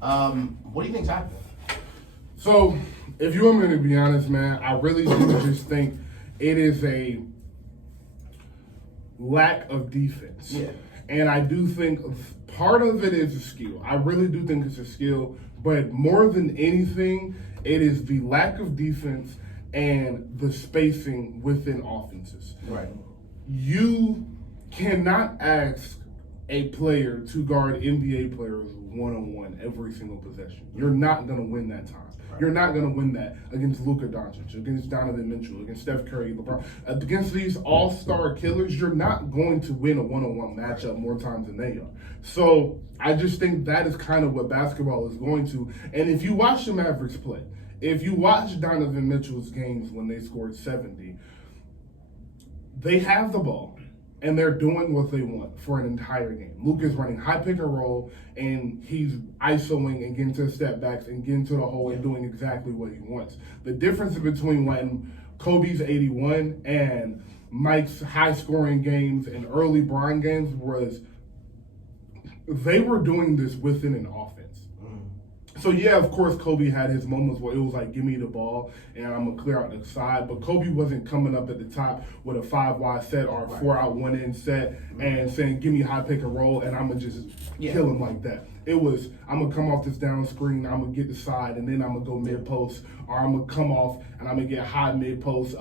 What do you think's happening? So, if you want me to be honest, man, I really do just think it is a lack of defense. Yeah. And I do think part of it is a skill. I really do think it's a skill, but more than anything, it is the lack of defense and the spacing within offenses. Right. You cannot ask a player to guard NBA players one-on-one every single possession. You're not going to win that time. Right. You're not going to win that against Luka Doncic, against Donovan Mitchell, against Steph Curry, LeBron. Against these all-star killers, you're not going to win a one-on-one matchup more times than they are. So I just think that is kind of what basketball is going to. And if you watch the Mavericks play, if you watch Donovan Mitchell's games when they scored 70, they have the ball, and they're doing what they want for an entire game. Luka's running high pick and roll, and he's isoing and getting to step backs and getting to the hole and doing exactly what he wants. The difference between when Kobe's 81 and Mike's high-scoring games and early Bron games was they were doing this within an offense. So, yeah, of course, Kobe had his moments where it was like, give me the ball, and I'm going to clear out the side. But Kobe wasn't coming up at the top with a 5-wide set or a 4-out, 1-in set and saying, give me high pick and roll, and I'm going to just kill him like that. It was, I'm going to come off this down screen, I'm going to get the side, and then I'm going to go mid-post, or I'm going to come off, and I'm going to get high mid-post,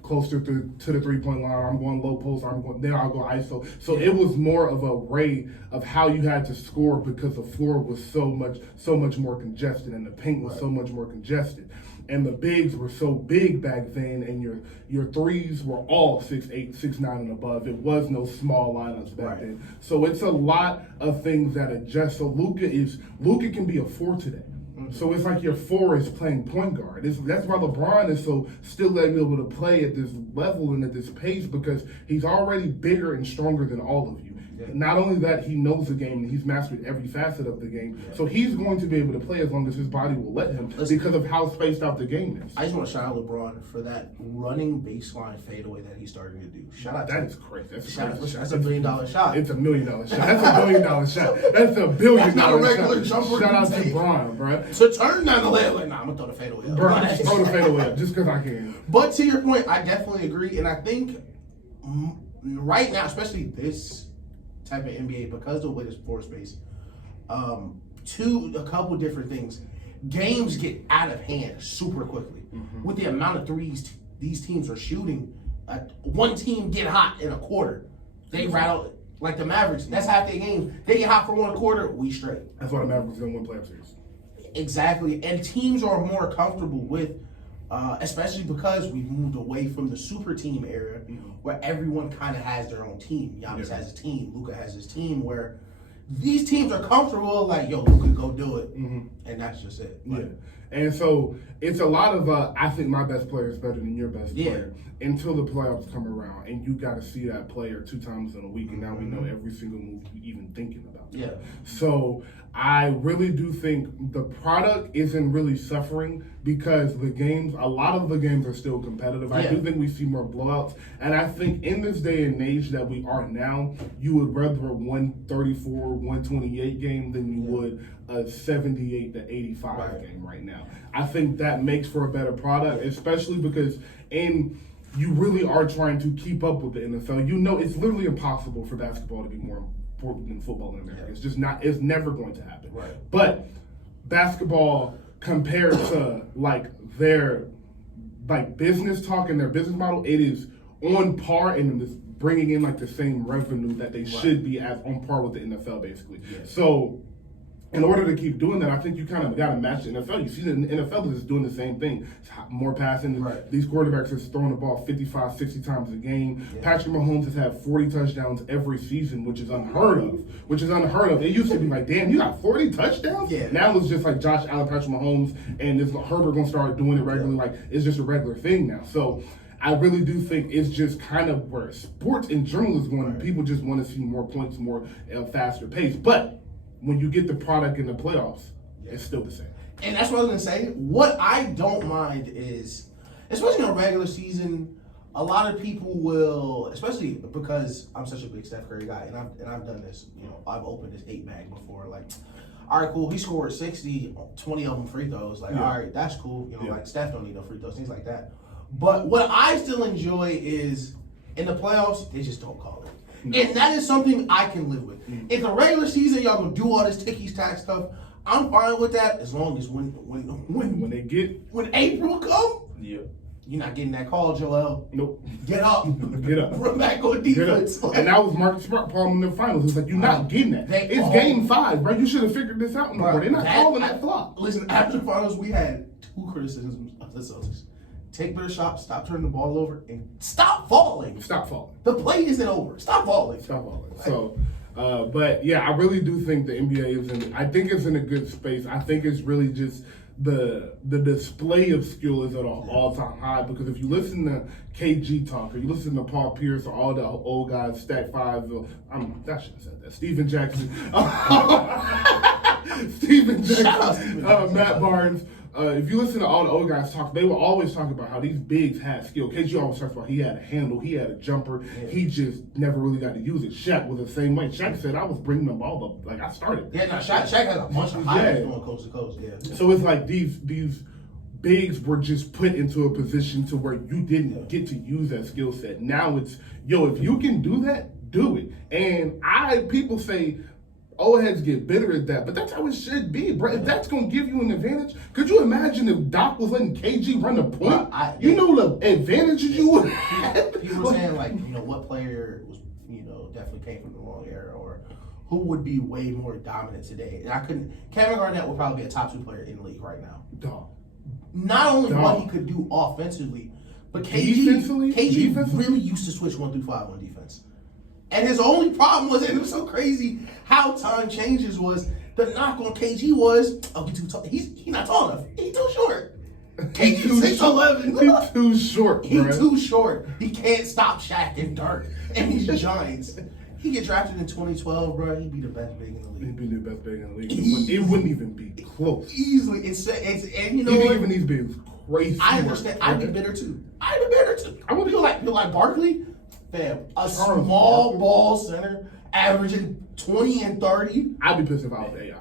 closer to the three-point line, or I'm going low post, or then I'll go ISO. So it was more of a array of how you had to score because the floor was so much more congested, and the paint was so much more congested. And the bigs were so big back then, and your threes were all 6'8", 6'9", and above. It was no small lineups back then. So it's a lot of things that adjust. So Luka can be a 4 today. So it's like your 4 is playing point guard. That's why LeBron is so still able to play at this level and at this pace, because he's already bigger and stronger than all of you. Yeah. Not only that, he knows the game and he's mastered every facet of the game. Yeah. So he's going to be able to play as long as his body will let him because of how spaced out the game is. I just want to shout out LeBron for that running baseline fadeaway that he's starting to do. Shout out that is crazy. That's a $1 million shot. It's $1 million shot. That's $1 billion shot. That's $1 billion That's not a regular jumper. Shout out to Bron, bro. So turn down the layup, like, nah, I'm gonna throw the fadeaway up. Bro, just throw the fadeaway up just because I can. But to your point, I definitely agree, and I think right now, especially this type of NBA, because of the way this floor space, a couple different things. Games get out of hand super quickly with the amount of threes these teams are shooting. One team get hot in a quarter, they rattle like the Mavericks. That's half their games. They get hot for one quarter, we straight. That's why the Mavericks gonna win playoff series. Exactly, and teams are more comfortable with, especially because we've moved away from the super team era, where everyone kind of has their own team. Giannis has his team, Luka has his team, where these teams are comfortable, like, yo, Luka, go do it, and that's just it. Like, and so it's a lot of, I think my best player is better than your best player until the playoffs come around, and you got to see that player 2 times in a week, and now we know every single move you're even thinking about. Yeah. So I really do think the product isn't really suffering because a lot of the games are still competitive. I do think we see more blowouts. And I think in this day and age that we are now, you would rather a 134, 128 game than you would a 78 to 85 game right now. I think that makes for a better product, especially because you really are trying to keep up with the NFL. You know, it's literally impossible for basketball to be more important than football in America. It's just not. It's never going to happen. Right. But basketball, compared to their business talk and their business model, it is on par and is bringing in the same revenue that they should be as on par with the NFL, basically. Yeah. So in order to keep doing that, I think you kind of got to match the NFL. You see the NFL is doing the same thing. It's more passing. Right. These quarterbacks are throwing the ball 55, 60 times a game. Yeah. Patrick Mahomes has had 40 touchdowns every season, which is unheard of. It used to be like, damn, you got 40 touchdowns? Yeah. Now it's just like Josh Allen, Patrick Mahomes, and this Herbert going to start doing it regularly. Like, it's just a regular thing now. So I really do think it's just kind of where sports in general is going. Right. People just want to see more points, more faster pace. But when you get the product in the playoffs, it's still the same. And that's what I was going to say. What I don't mind is, especially in a regular season, a lot of people will, especially because I'm such a big Steph Curry guy, and I've done this. I've opened this 8-bag before. Like, all right, cool. He scored 60, 20 of them free throws. Like, all right, that's cool. You know, like Steph don't need no free throws, things like that. But what I still enjoy is in the playoffs, they just don't call it. No. And that is something I can live with. In the regular season, y'all gonna do all this ticky-tack stuff. I'm fine with that as long as when April come, you're not getting that call, Joel. Nope. Get up. Get up. Run back on defense. And that was Marcus Smart problem in the finals. It's like, you're not getting that. It's game 5, bro. You should have figured this out. They're not calling that flop. Listen, after the finals, we had 2 criticisms of the Celtics. Take better shots, stop turning the ball over, and stop falling. Stop falling. The play isn't over. Stop falling. Stop falling. So, but yeah, I really do think the NBA is in. I think it's in a good space. I think it's really just the display of skill is at an all-time high, because if you listen to KG talk, or you listen to Paul Pierce, or all the old guys, Stack 5, I shouldn't have said that. Steven Jackson, Steven Jackson, Matt Barnes. If you listen to all the old guys talk, they will always talk about how these bigs had skill. KG always talks about he had a handle, he had a jumper, he just never really got to use it. Shaq was the same way. Shaq said, I was bringing the ball up, like I started. Yeah, no, Shaq has a bunch of highlights going coast to coast, So it's like these bigs were just put into a position to where you didn't get to use that skill set. Now it's, if you can do that, do it. And people say, old heads get bitter at that, but that's how it should be, bro. If that's going to give you an advantage, could you imagine if Doc was letting KG run the point? You know the advantages you would have. People were saying, like, what player was, definitely came from the wrong era, or who would be way more dominant today. And Kevin Garnett would probably be a top 2 player in the league right now. Dog. Not only what he could do offensively, but KG really used to switch 1 through 5 on defense. And his only problem was, and it was so crazy how time changes, was the knock on KG was, he's too tall. He's not tall enough. He's too short. KG's 6'11". He's too short, bro. He's too short. He can't stop Shaq and Dirk and these Giants. He get drafted in 2012, bro. He'd be the best big in the league. He'd be the best big in the league. It wouldn't even be close. Easily. And you know what? Even these bigs crazy. I understand. I'd be bitter too. I would feel like Barkley. Fam, a small ball center averaging 20 and 30. I'd be pissed if I was AI.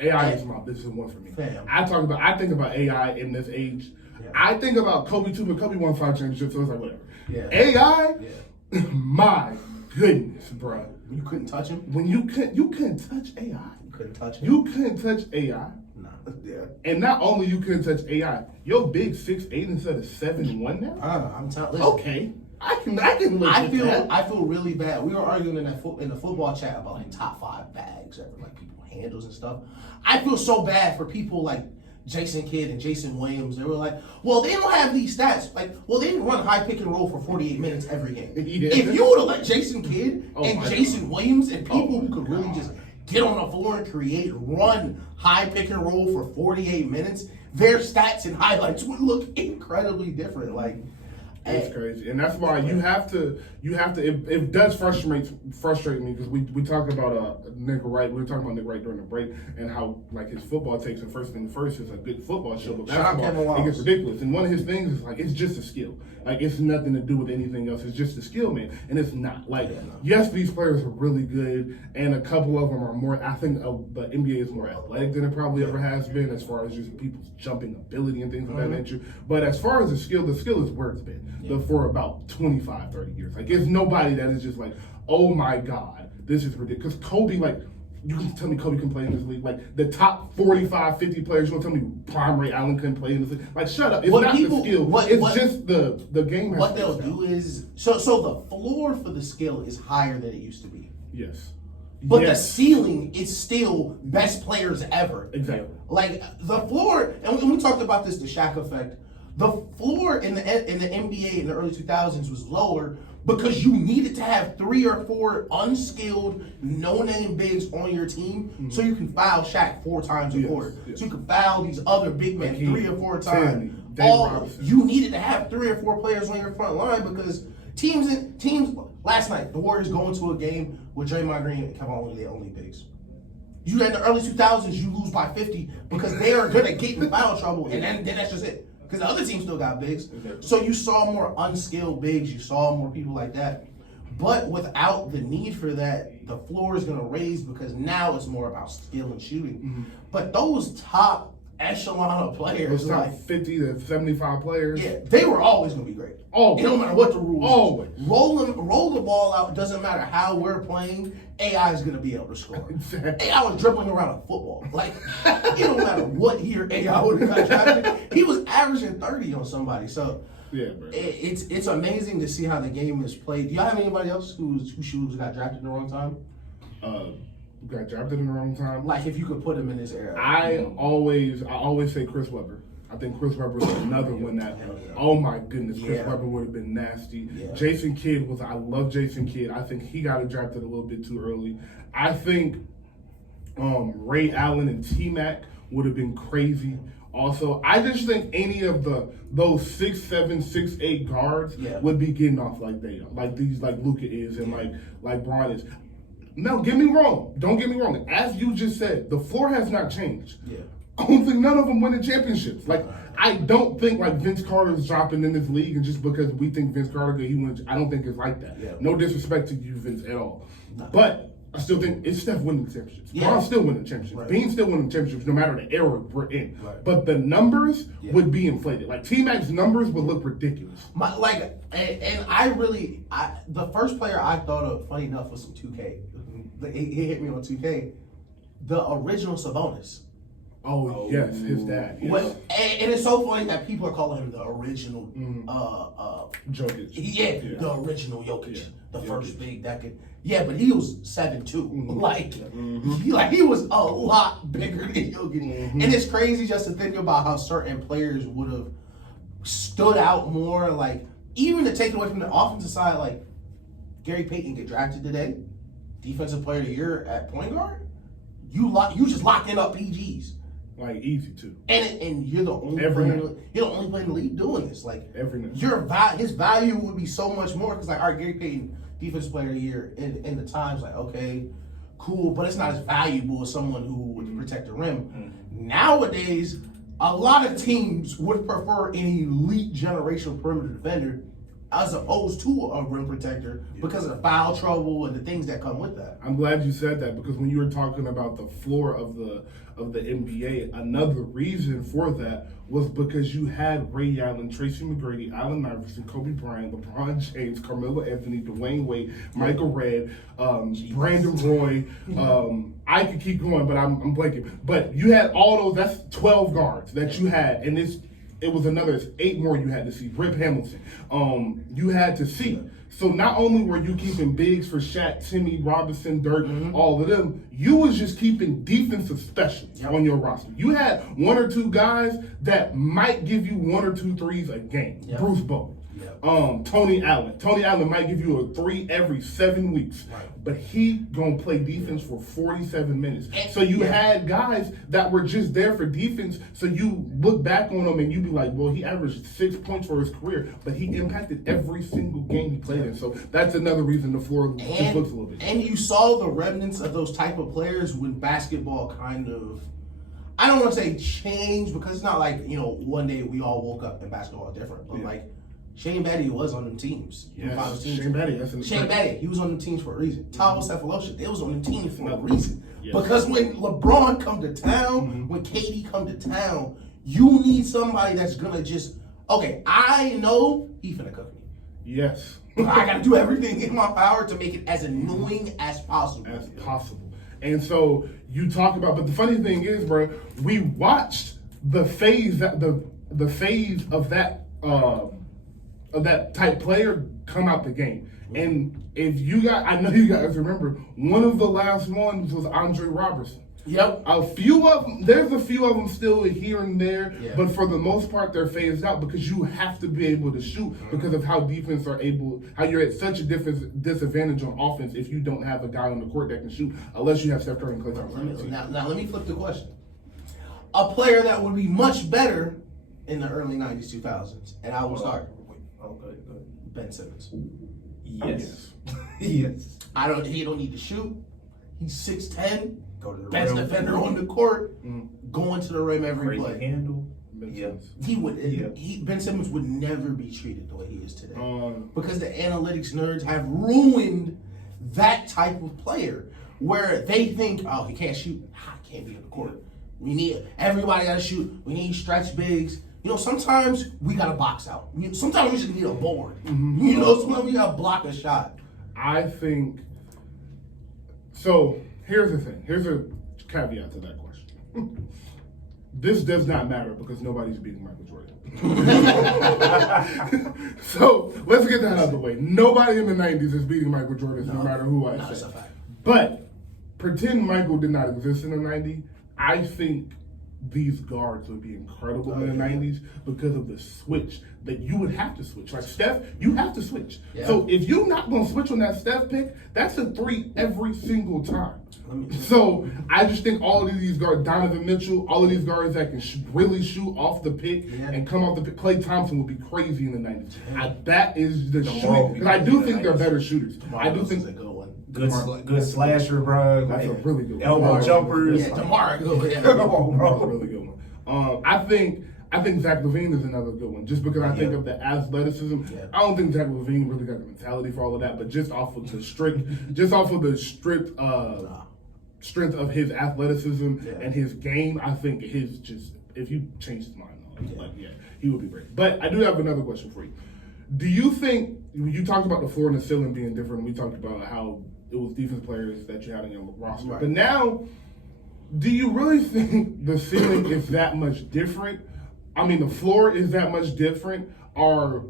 AI is this is one for me. Fam. I think about AI in this age. Yeah. I think about Kobe too, but Kobe won 5 championships, so it's like whatever. Yeah. AI, my goodness, bro. You couldn't touch him? When you couldn't touch AI. You couldn't touch him? You couldn't touch AI. Nah. Yeah. And not only you couldn't touch AI, your big 6'8" instead of 7'1" now? I'm telling you. Okay. I can live I feel really bad. We were arguing in the football chat about like top 5 bags or like people handles and stuff. I feel so bad for people like Jason Kidd and Jason Williams. They were like, well, they don't have these stats. Like, well, they didn't run high pick and roll for 48 minutes every game. Yeah. If you would have let Jason Kidd and Jason Williams and people who could really just get on the floor and run high pick and roll for 48 minutes, their stats and highlights would look incredibly different. Like, it's crazy, and that's why you have to. It does frustrate me, because we talked about Nick Wright. We were talking about Nick Wright during the break, and how like his football takes, and First Thing First is a good football show, but basketball, it gets ridiculous. And one of his things is like, it's just a skill. Like, it's nothing to do with anything else. It's just a skill, man, and it's not. Like, yes, these players are really good, and a couple of them are more. I think the NBA is more athletic than it probably ever has been, as far as just people's jumping ability and things of that nature. But as far as the skill is where it's been. For about 25, 30 years. Like, it's nobody that is just like, oh my God, this is ridiculous. Because Kobe, like, you can tell me Kobe can play in this league. Like, the top 45, 50 players, you want to tell me Prime Ray Allen couldn't play in this league? Like, shut up. It's not the skill. It's just the game. What they'll do is, so the floor for the skill is higher than it used to be. Yes. But the ceiling is still best players ever. Exactly. Like, the floor, and we talked about this, the Shaq effect. The floor in the NBA in the early 2000s was lower because you needed to have 3 or 4 unskilled, no-name bigs on your team, so you can foul Shaq 4 times a quarter. Yes. So you can foul these other big men 3 or 4 times. You needed to have 3 or 4 players on your front line, because teams last night, the Warriors go into a game with Draymond Green and Kevin Looney, the only bigs. You in the early 2000s, you lose by 50 because they are going to get in foul trouble, and then that's just it. Because the other team still got bigs. So you saw more unskilled bigs. You saw more people like that. But without the need for that, the floor is going to raise because now it's more about skill and shooting. Mm-hmm. But those top echelon of players, Those top like 50 to 75 players. yeah, they were always going to be great. Always. It don't matter what the rules. Always. Roll the ball out. Doesn't matter how we're playing. AI is going to be able to score. Exactly. AI was dribbling around a football. Like it don't matter what year AI would have got drafted. He was averaging 30 on somebody. So Yeah, bro. it's amazing to see how the game is played. Do y'all have anybody else whose shoes got drafted in the wrong time? Got drafted in the wrong time. Like if you could put him in this era. I always say Chris Webber. I think Chris Webber is another one that, oh my goodness, Chris Webber would have been nasty. Yeah. Jason Kidd I love Jason Kidd. I think he got drafted a little bit too early. I think Ray Allen and T-Mac would have been crazy. Also, I just think any of those 6'7", 6'8" guards would be getting off like they are, like Luka is and like Bron is. No, get me wrong. Don't get me wrong. As you just said, the floor has not changed. Yeah. I don't think none of them winning championships. Like, I don't think like Vince Carter's dropping in this league, and just because we think Vince Carter he wins, I don't think it's like that. Yeah. No disrespect to you, Vince, at all. No. But I still think it's Steph winning championships. Yeah. Bron's still winning championships. Right. Bean's still winning championships, no matter the era we're in. Right. But the numbers would be inflated. Like T-Mac's numbers would look ridiculous. The first player I thought of, funny enough, was some 2K. He hit me on 2K. The original Sabonis. Oh yes, his dad. Yes. And it's so funny that people are calling him the original Jokic. The original Jokic, the first big that could. Yeah, but he was 7'2". He was a lot bigger than Jokic. And it's crazy just to think about how certain players would have stood out more. Like even to take it away from the offensive side, like Gary Payton get drafted today, defensive player of the year at point guard. You just locking up PGs. Like easy too. And you're the only player in the league doing this. Like every night. His value would be so much more because like our Gary Payton defensive player of the year in the times like okay, cool, but it's not as valuable as someone who would protect the rim. Nowadays, a lot of teams would prefer an elite generational perimeter defender as opposed to a rim protector because of the foul trouble and the things that come with that. I'm glad you said that because when you were talking about the floor of the NBA, another reason for that was because you had Ray Allen, Tracy McGrady, Allen Iverson, Kobe Bryant, LeBron James, Carmelo Anthony, Dwayne Wade, Michael Redd, Brandon Roy. I could keep going, but I'm blanking. But you had all those. That's 12 guards that you had, and it was another 8 more you had to see. Rip Hamilton, you had to see. So not only were you keeping bigs for Shaq, Timmy, Robinson, Dirk, all of them, you was just keeping defensive specialists on your roster. You had 1 or 2 guys that might give you 1 or 2 threes a game. Bruce Bowen. Tony Allen. Tony Allen might give you a 3 every 7 weeks. But he gonna play defense for 47 minutes. So you had guys that were just there for defense. So you look back on them and you be like, well, he averaged 6 points for his career, but he impacted every single game he played in. So that's another reason the floor just looks a little bit. And you saw the remnants of those type of players when basketball kind of, I don't want to say changed because it's not like, one day we all woke up and basketball is different. But like, Shane Battier was on them teams. Yes, Shane Battier. He was on them teams for a reason. Tavo Cephalosha, they was on them teams for a reason. Because when LeBron come to town, when KD come to town, you need somebody that's gonna just, okay, I know he finna cook me. Yes. But I gotta do everything in my power to make it as annoying as possible. And so you talk about, but the funny thing is, bro, we watched the phase of that type player come out the game. And if I know you guys remember, one of the last ones was Andre Robertson. Yep. There's a few of them still here and there, but for the most part, they're phased out because you have to be able to shoot because of how you're at such a disadvantage on offense if you don't have a guy on the court that can shoot, unless you have Steph Curry and Klay Thompson. Now let me flip the question. A player that would be much better in the early 90s, 2000s, and I will start. Good. Ben Simmons. Yes. Yes. He don't need to shoot. He's 6'10". Go to the Best rim. defender on the court. Going to the rim every Crazy play. handle. Yeah. He would. Yeah. Ben Simmons would never be treated the way he is today because the Mm-hmm. analytics nerds have ruined that type of player where they think, oh, he can't shoot. He can't be on the court. We need everybody got to shoot. We need stretch bigs. Sometimes we got to box out. Sometimes we just need a board. Sometimes we got to block a shot. I think so. Here's the thing. Here's a caveat to that question. This does not matter because nobody's beating Michael Jordan. So let's get that out of the way. Nobody in the 90s is beating Michael Jordan, no matter who I say. But pretend Michael did not exist in the 90s. I think these guards would be incredible in the 90s because of the switch that you would have to switch. Like Steph, you have to switch. Yeah. So if you're not going to switch on that Steph pick, that's a 3 every single time. So I just think all of these guards, Donovan Mitchell, all of these guards that can really shoot off the pick and come off the pick. Klay Thompson would be crazy in the 90s. That is the shooting. Because I do think they're better shooters. I do think a good one. Good slasher, bro. That's a really good one. Elbow jumpers. Yeah, DeMar, good. Come on, bro. That's a really good one. I think Zach LaVine is another good one, just because I think of the athleticism. Yeah. I don't think Zach LaVine really got the mentality for all of that, but just off of the strength of his athleticism and his game, I think if you change his mind on it, he would be great. But I do have another question for you. Do you think, you talked about the floor and the ceiling being different, we talked about how it was defense players that you had on your roster, but now, do you really think the ceiling is that much different? I mean, the floor is that much different, or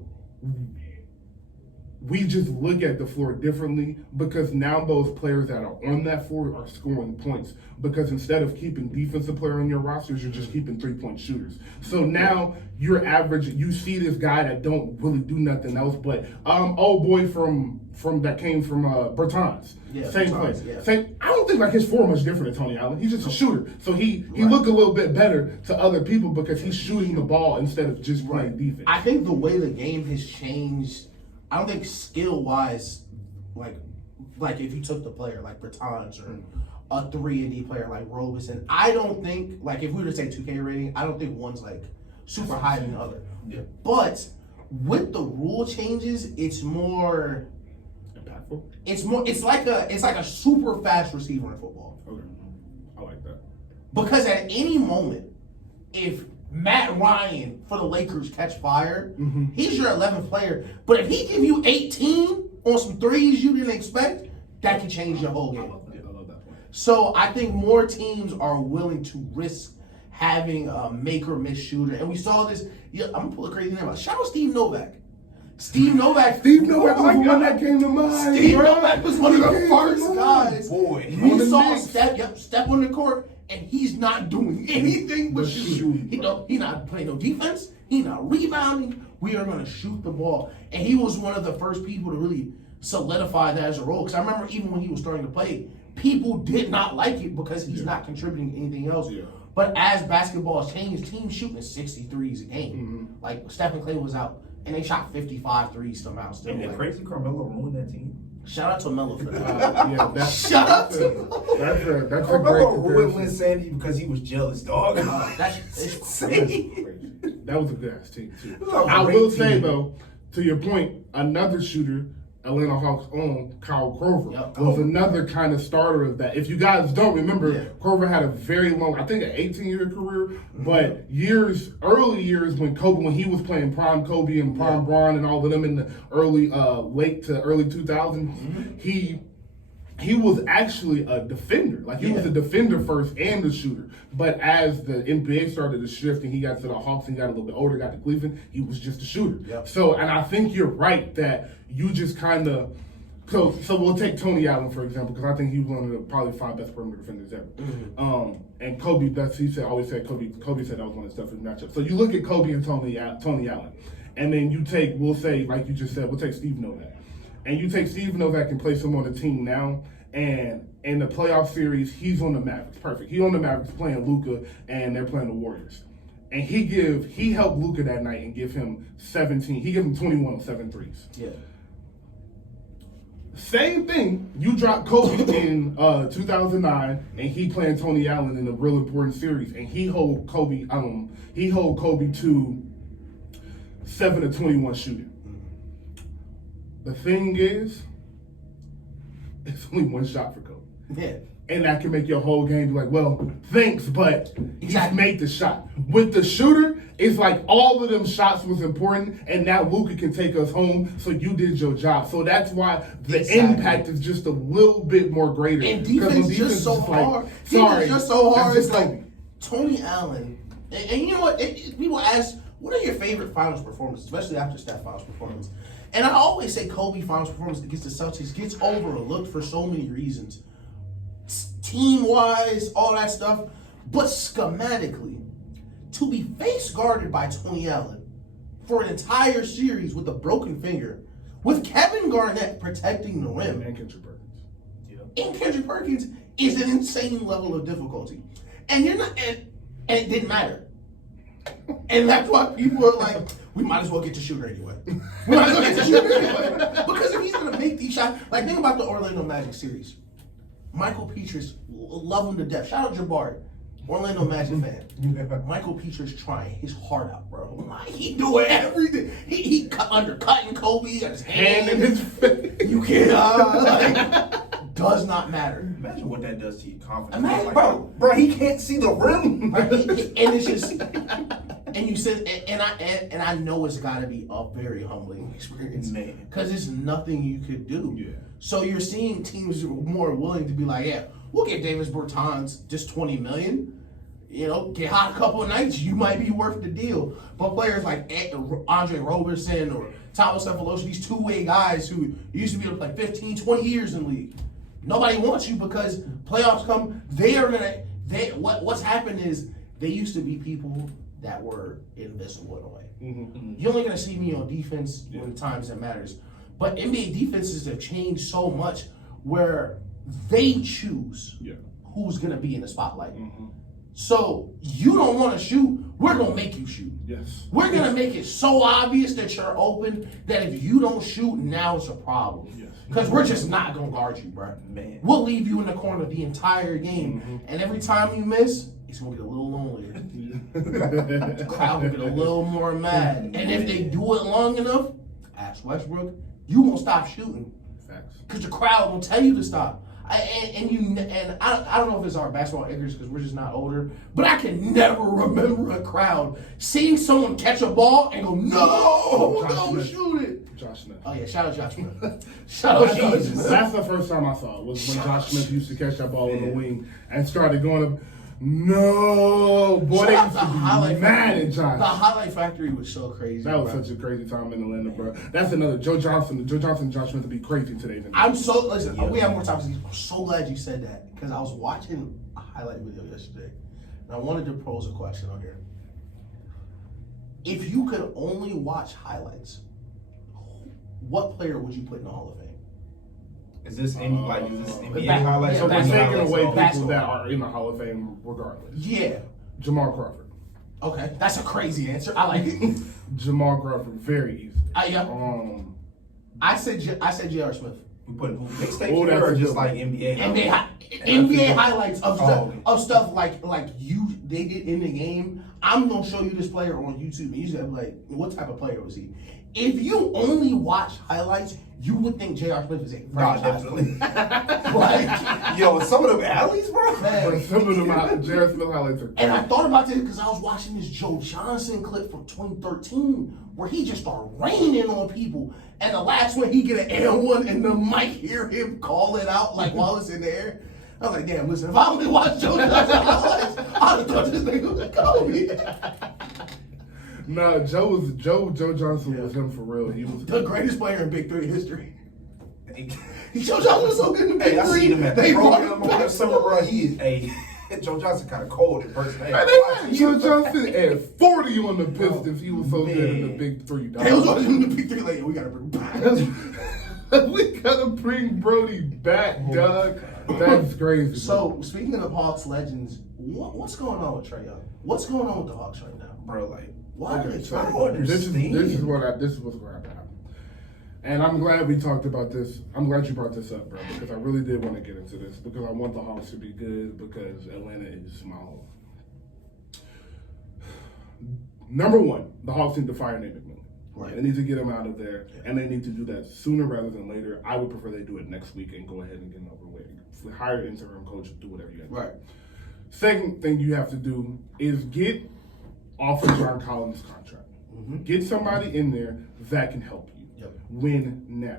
we just look at the floor differently because now those players that are on that floor are scoring points, because instead of keeping defensive player on your rosters, you're just keeping 3-point shooters. So now you're average. You see this guy that don't really do nothing else, but old boy from that came from Bertans. Yeah, same Bertans, play. yeah. Same. I don't think like his floor much different than Tony Allen. He's just a shooter. So he look a little bit better to other people because he's shooting the ball instead of just playing defense. I think the way the game has changed, I don't think skill-wise, like if you took the player like Bertans or a 3-and-D player like Robeson, I don't think, like if we were to say 2K rating, I don't think one's like super high than the other. Yeah. But with the rule changes, it's more impactful. It's like a super fast receiver in football. Okay, I like that. Because at any moment, if Matt Ryan for the Lakers catch fire, he's your 11th player. But if he give you 18 on some threes you didn't expect, that can change your whole game. I love that point. So I think more teams are willing to risk having a make or miss shooter. And we saw this, I'm going to pull a crazy name out. Shout out Steve Novak. Steve Novak was the one that came to mind. Steve Novak was one of the first guys. Boy. We saw step on the court, and he's not doing anything but shoot. He not playing no defense. He not rebounding. We are going to shoot the ball. And he was one of the first people to really solidify that as a role. Because I remember even when he was starting to play, people did not like it because he's not contributing to anything else. Yeah. But as basketball has changed, teams shooting 63s a game. Like Stephen Clay was out, and they shot 55 threes somehow still. And crazy Carmelo ruined that team. Shout out to Melo for that. Shout out to that's a Carmelo great ruined Lynn Sandy because he was jealous, dog. That's insane. That was a good ass team too. I will say though, to your point, another shooter, Atlanta Hawks' own Kyle Korver, was another kind of starter of that. If you guys don't remember, Korver had a very long, I think an 18-year career, but early years when he was playing prime Kobe and prime Bron and all of them in the late to early 2000s, he was actually a defender. Like he was a defender first and a shooter. But as the NBA started to shift and he got to the Hawks and got a little bit older, got to Cleveland, he was just a shooter. Yep. So, and I think you're right that you just kind of, so we'll take Tony Allen, for example, because I think he was one of the probably 5 best perimeter defenders ever. And Kobe, always said Kobe said that was one of the toughest matchups. So you look at Kobe and Tony Allen, and then you take, we'll say, like you just said, we'll take Steve Novak. And you take Steve Novak and place him on the team now, and in the playoff series, he's on the Mavericks. Perfect. He's on the Mavericks playing Luka, and they're playing the Warriors. And he helped Luka that night and give him 17. He gave him 21 on 7 threes. Yeah. Same thing. You dropped Kobe in 2009, and he playing Tony Allen in a real important series, and he hold Kobe. He hold Kobe to 7 of 21 shooting. The thing is, it's only one shot for Kobe. Yeah. And that can make your whole game be like, well, thanks, but he Exactly. made the shot. With the shooter, it's like all of them shots was important, and now Luka can take us home, so you did your job. So that's why the Exactly. impact is just a little bit more greater. And 'Cause defense when is just so is like, hard. Sorry, Defense just so hard. that's It's just like Tony Allen. And you know what? People ask, what are your favorite finals performances, especially after Steph finals performance? And I always say Kobe finals performance against the Celtics gets overlooked for so many reasons. Team-wise, all that stuff. But schematically, to be face guarded by Tony Allen for an entire series with a broken finger, with Kevin Garnett protecting the rim, and Kendrick Perkins. and Kendrick Perkins is an insane level of difficulty. And you're not, and it didn't matter. And that's why people are like, we might as well get the shooter anyway. We might as well get the shooter anyway. Because if he's going to make these shots, like think about the Orlando Magic series. Michael Petrus, love him to death. Shout out Jabari, Orlando Magic fan. Michael Petrus trying his heart out, bro. Like, he doing everything. He undercutting Kobe, got his hand in his face. You can't, does not matter. Imagine what that does to your confidence. Imagine, Like, bro, he can't see the rim. Right? And it's just, and you said, and I know it's got to be a very humbling experience, Man. because it's nothing you could do. Yeah. So you're seeing teams more willing to be like, yeah, we'll get Davis Bertans just $20 million. You know, get hot a couple of nights, you might be worth the deal. But players like Andre Roberson or Thomas Cephalosha, these two-way guys who used to be able to play 15, 20 years in the league, nobody wants you because playoffs come. What's happened is they used to be people that were invisible in a way. Mm-hmm. You're only gonna see me on defense when the times that matters. But NBA defenses have changed so much where they choose who's gonna be in the spotlight. Mm-hmm. So you don't want to shoot, we're gonna make you shoot. Yes. We're gonna make it so obvious that you're open that if you don't shoot, now it's a problem. Yes. Because we're just not gonna guard you, bro. Man. We'll leave you in the corner the entire game, and every time you miss, it's gonna get a little lonelier. The crowd will get a little more mad, and if they do it long enough, ask Westbrook, you won't stop shooting Facts. because the crowd will tell you to stop. I don't know if it's our basketball ignorance because we're just not older, but I can never remember a crowd seeing someone catch a ball and go, no, don't shoot it. Josh Smith. Oh yeah, shout out Josh Smith. Shout out Josh Smith. That's the first time I saw it, was when Josh Smith used to catch that ball in the wing and started going up. No, boy, they Shout out used the to be highlight mad factory. at Josh. The highlight factory was so crazy. That was bro. such a crazy time in Atlanta, bro. That's another Joe Johnson and Josh Smith to be crazy today. I'm so listen. We have more time. I'm so glad you said that because I was watching a highlight video yesterday, and I wanted to pose a question on here. If you could only watch highlights, what player would you put in the Hall of Fame? Is this any is this NBA back- highlights? yeah, or So we're basketball. taking away people Basketball. that are in the Hall of Fame regardless. Yeah. Jamal Crawford. Okay, that's a crazy answer. I like it. Jamal Crawford, very easy. Yeah. I said J.R. Smith. We put mixtape Oh, here that's or a just good like one. NBA? NBA highlights of stuff, okay. they did in the game. I'm gonna show you this player on YouTube, and you just be like, what type of player was he? If you only watch highlights, you would think J.R. Smith is a Nah, franchise definitely. player. Like, Yo, some of them alleys, bro. But some of them Jared Smith highlights are and I thought about this because I was watching this Joe Johnson clip from 2013 where he just started raining on people. And the last one, he get an N1 and the mic hear him call it out like while it's in the air. I was like, damn, listen, if I only watched Joe Johnson highlights, I'd have thought this nigga was Kobe. No, Joe Johnson was him for real. He was The greatest player in Big Three history. Joe Johnson was so good in Big Hey, I Three. seen him at the They brought program him over the back. summer, bro. He is Joe Johnson kind of cold in person. Hey, Man, they had Joe Johnson at 40 on the Pistons. He was so good in the Man. Big Three. Dog. They was watching him in the Big Three like, we gotta bring him back. We gotta bring Brody back, dog. That's crazy. So, speaking of Hawks legends, what's going on with Trae Young? What's going on with the Hawks right now? bro, like Why are they so I trying don't understand. this is what's going to happen. And I'm glad we talked about this. I'm glad you brought this up, bro, because I really did want to get into this because I want the Hawks to be good because Atlanta is my home. Number one, the Hawks need to fire Nate McMillan. Right. They need to get him out of there, and they need to do that sooner rather than later. I would prefer they do it next week and go ahead and get it over with. Hire an interim coach, do whatever you got to do. Right. Second thing you have to do is get off of John Collins' contract. Mm-hmm. Get somebody in there that can help you Yep. win now.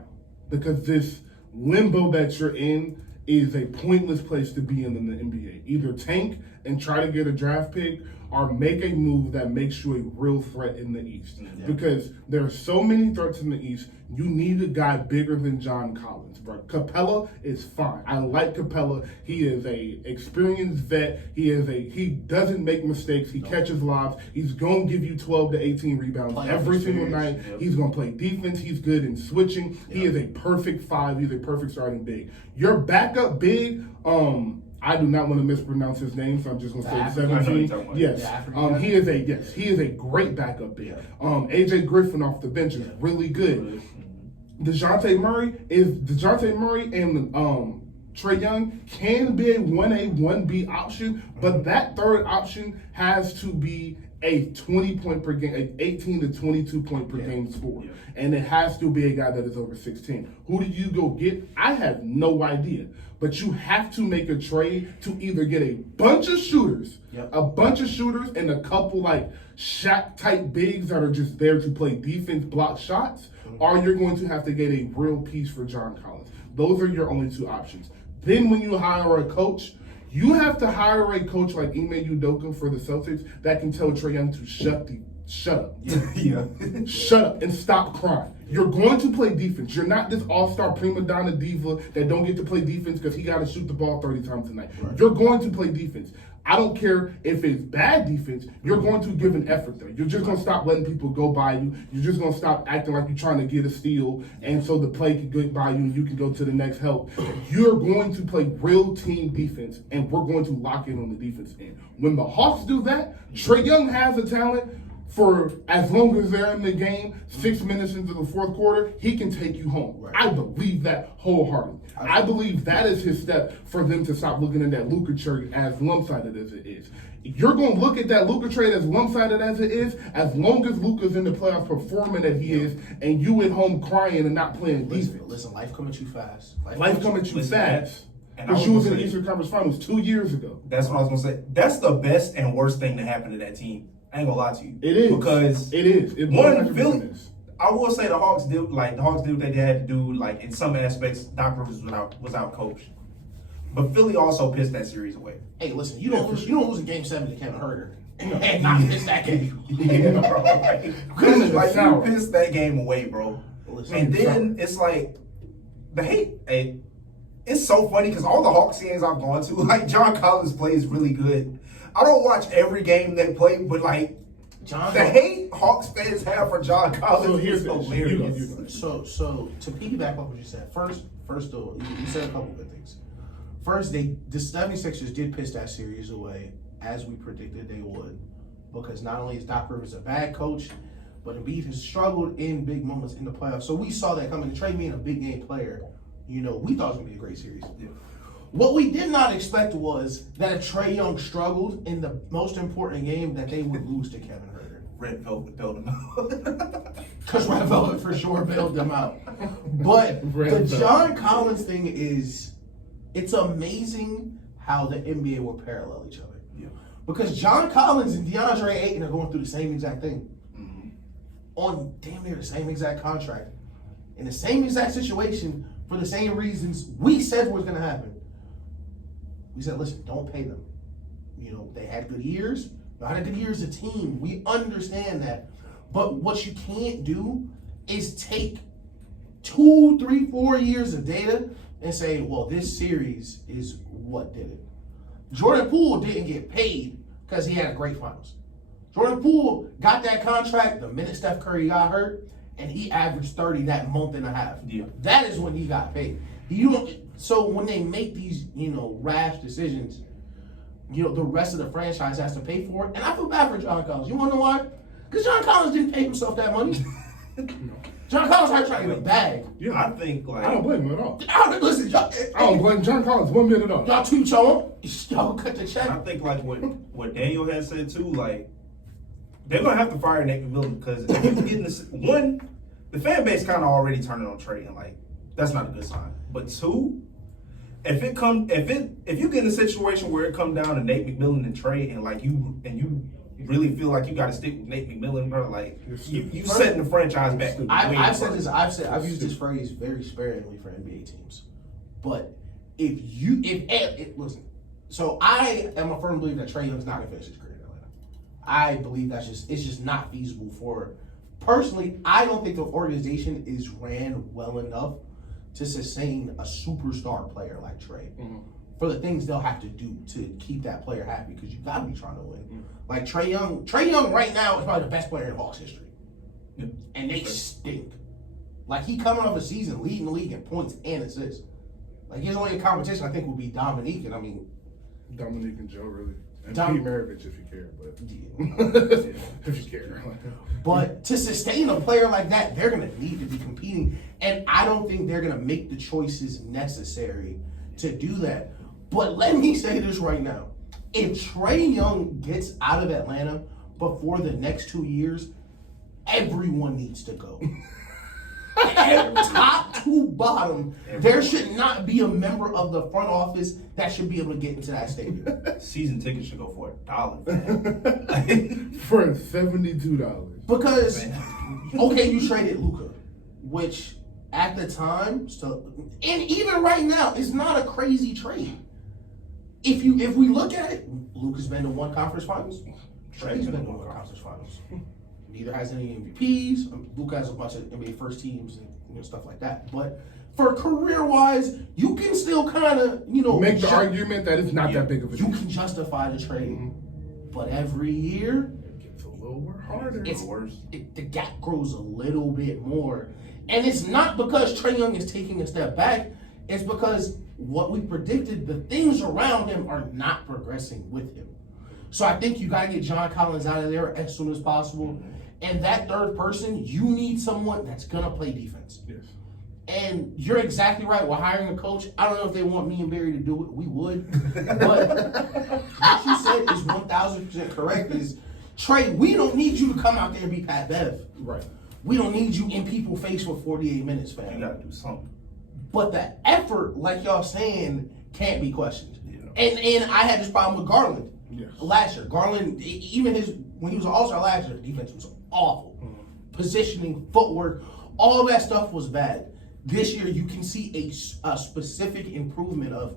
Because this limbo that you're in is a pointless place to be in the NBA. Either tank and try to get a draft pick or make a move that makes you a real threat in the East. Yeah. Because there are so many threats in the East, you need a guy bigger than John Collins, bro. Capella is fine. I like Capella. He is a experienced vet. He doesn't make mistakes. He catches lobs. He's going to give you 12 to 18 rebounds Playoff every single experience. night. Yep. He's going to play defense. He's good in switching. He Yep. is a perfect 5. He's a perfect starting big. Your backup big, I do not want to mispronounce his name, so I'm just going to say African. 17. Yes. The African He is a great backup big. Yeah. AJ Griffin off the bench is really good. DeJounte Murray and Trae Young can be a 1A, 1B option, but that third option has to be a 20-point per game, an 18 to 22 point per game score. Yeah. And it has to be a guy that is over 16. Who do you go get? I have no idea. But you have to make a trade to either get a bunch of shooters, Yep. and a couple like Shaq-type bigs that are just there to play defense, block shots, or you're going to have to get a real piece for John Collins. Those are your only two options. Then when you hire a coach, you have to hire a coach like Ime Udoka for the Celtics that can tell Trae Young to shut up. Yeah. Shut up and stop crying. You're going to play defense. You're not this all-star prima donna diva that don't get to play defense because he got to shoot the ball 30 times a night. Right. You're going to play defense. I don't care if it's bad defense. You're going to give an effort there. You're just going to stop letting people go by you. You're just going to stop acting like you're trying to get a steal and so the play can get by you and you can go to the next help. You're going to play real team defense and we're going to lock in on the defense end. When the Hawks do that, Trae Young has the talent. For as long as they're in the game, 6 minutes into the fourth quarter, he can take you home. Right. I believe that wholeheartedly. I believe that is his step for them to stop looking at that Luka trade as lump-sided as it is. You're going to look at that Luka trade as lump-sided as it is, as long as Luka's in the playoffs performing that he is, and you at home crying and not playing defense. Listen, life coming too fast. Life coming at you Listen, fast. and I Because was you was in gonna the say- Eastern Conference Finals 2 years ago. That's what I was gonna say. That's the best and worst thing that happened to that team. I ain't gonna lie to you. It is. Because it is. It one 100% Philly, is. I will say the Hawks did what they had to do. Like in some aspects, Doc Rivers was out coached, but Philly also pissed that series away. Hey, listen, you don't lose in Game 7 to Kevin Herter and not miss that game. Yeah, bro. Like you pissed that game away, bro. Listen, And then it's like the hate. Hey, it's so funny because all the Hawks games I've gone to, like John Collins plays really good. I don't watch every game they play, but like the hate Hawks fans have for John Collins So here's is the- hilarious. So to piggyback off what you said, first though, you said a couple good things. First, the 76ers did piss that series away, as we predicted they would, because not only is Doc Rivers a bad coach, but Embiid has struggled in big moments in the playoffs. So we saw that coming. Trey being a big game player, we thought it was gonna be a great series. Yeah. What we did not expect was that if Trae Young struggled in the most important game, that they would lose to Kevin Herter. Red Velvet bailed him out. Because Red Velvet for sure bailed them out. But Red the Velvet. John Collins thing is, it's amazing how the NBA will parallel each other. Yeah. Because John Collins and DeAndre Ayton are going through the same exact thing. Mm-hmm. On damn near the same exact contract. In the same exact situation for the same reasons we said was going to happen. We said, listen, don't pay them. They had good years. They had a good year as a team. We understand that. But what you can't do is take 2, 3, 4 years of data and say, well, this series is what did it. Jordan Poole didn't get paid because he had a great finals. Jordan Poole got that contract the minute Steph Curry got hurt, and he averaged 30 that month and a half. Yeah. That is when he got paid. So when they make these, rash decisions, the rest of the franchise has to pay for it. And I feel bad for John Collins. You want to know why? Because John Collins didn't pay himself that money. John Collins might try to get a bag. Yeah, I think I don't blame him at all. Listen, y'all, I don't blame John Collins 1 minute at all. y'all tweet y'all, y'all cut the check. I think like what Daniel has said too, like they're gonna have to fire Nate McMillan because if you get in this one, the fan base kind of already turning on Trey, and like that's not a good sign. But two, if you get in a situation where it come down to Nate McMillan and Trey, and like you really feel like you got to stick with Nate McMillan, bro, like you setting the franchise back. I've said this. I've used this phrase very sparingly for NBA teams, but listen. So I am a firm believer that Trae Young's not gonna finish his career in Atlanta. I believe it's just not feasible for. Personally, I don't think the organization is ran well enough to sustain a superstar player like Trae. Mm-hmm. For the things they'll have to do to keep that player happy, because you got to be trying to win. Mm-hmm. Like Trae Young right now is probably the best player in Hawks history, and they stink. Like he coming off a season leading the league in points and assists. Like his only competition, I think, would be Dominique, and I mean Dominique and Joe really, and Pete Maravich if you care, but if you care. But to sustain a player like that, they're gonna need to be competing, and I don't think they're gonna make the choices necessary to do that. But let me say this right now. If Trae Young gets out of Atlanta before the next 2 years, everyone needs to go. Top to bottom, there should not be a member of the front office that should be able to get into that stadium. Season tickets should go for $1. For $72. Because, okay, you traded Luka, which at the time, and even right now, is not a crazy trade. If we look at it, Luka's been to one conference finals. Trae's been to one conference finals. Neither has any MVPs. Luka has a bunch of NBA first teams and stuff like that. But for career-wise, you can still kind of, make the argument that it's not that big of a deal. You can justify the trade. Mm-hmm. But every year, it gets a little harder. It's worse. The gap grows a little bit more. And it's not because Trae Young is taking a step back. It's because what we predicted, the things around him are not progressing with him. So I think you got to get John Collins out of there as soon as possible. And that third person, you need someone that's going to play defense. Yes. And you're exactly right. We're hiring a coach. I don't know if they want me and Barry to do it. We would. But what you said is 1,000% correct. Is Trae, we don't need you to come out there and be Pat Bev. Right. We don't need you in people's face for 48 minutes, fam. You got to do something. But the effort, like y'all saying, can't be questioned. Yeah. And I had this problem with Garland last year. Garland, even when he was an All-Star last year, defense was awful. Mm-hmm. Positioning, footwork, all that stuff was bad. This year, you can see a specific improvement of,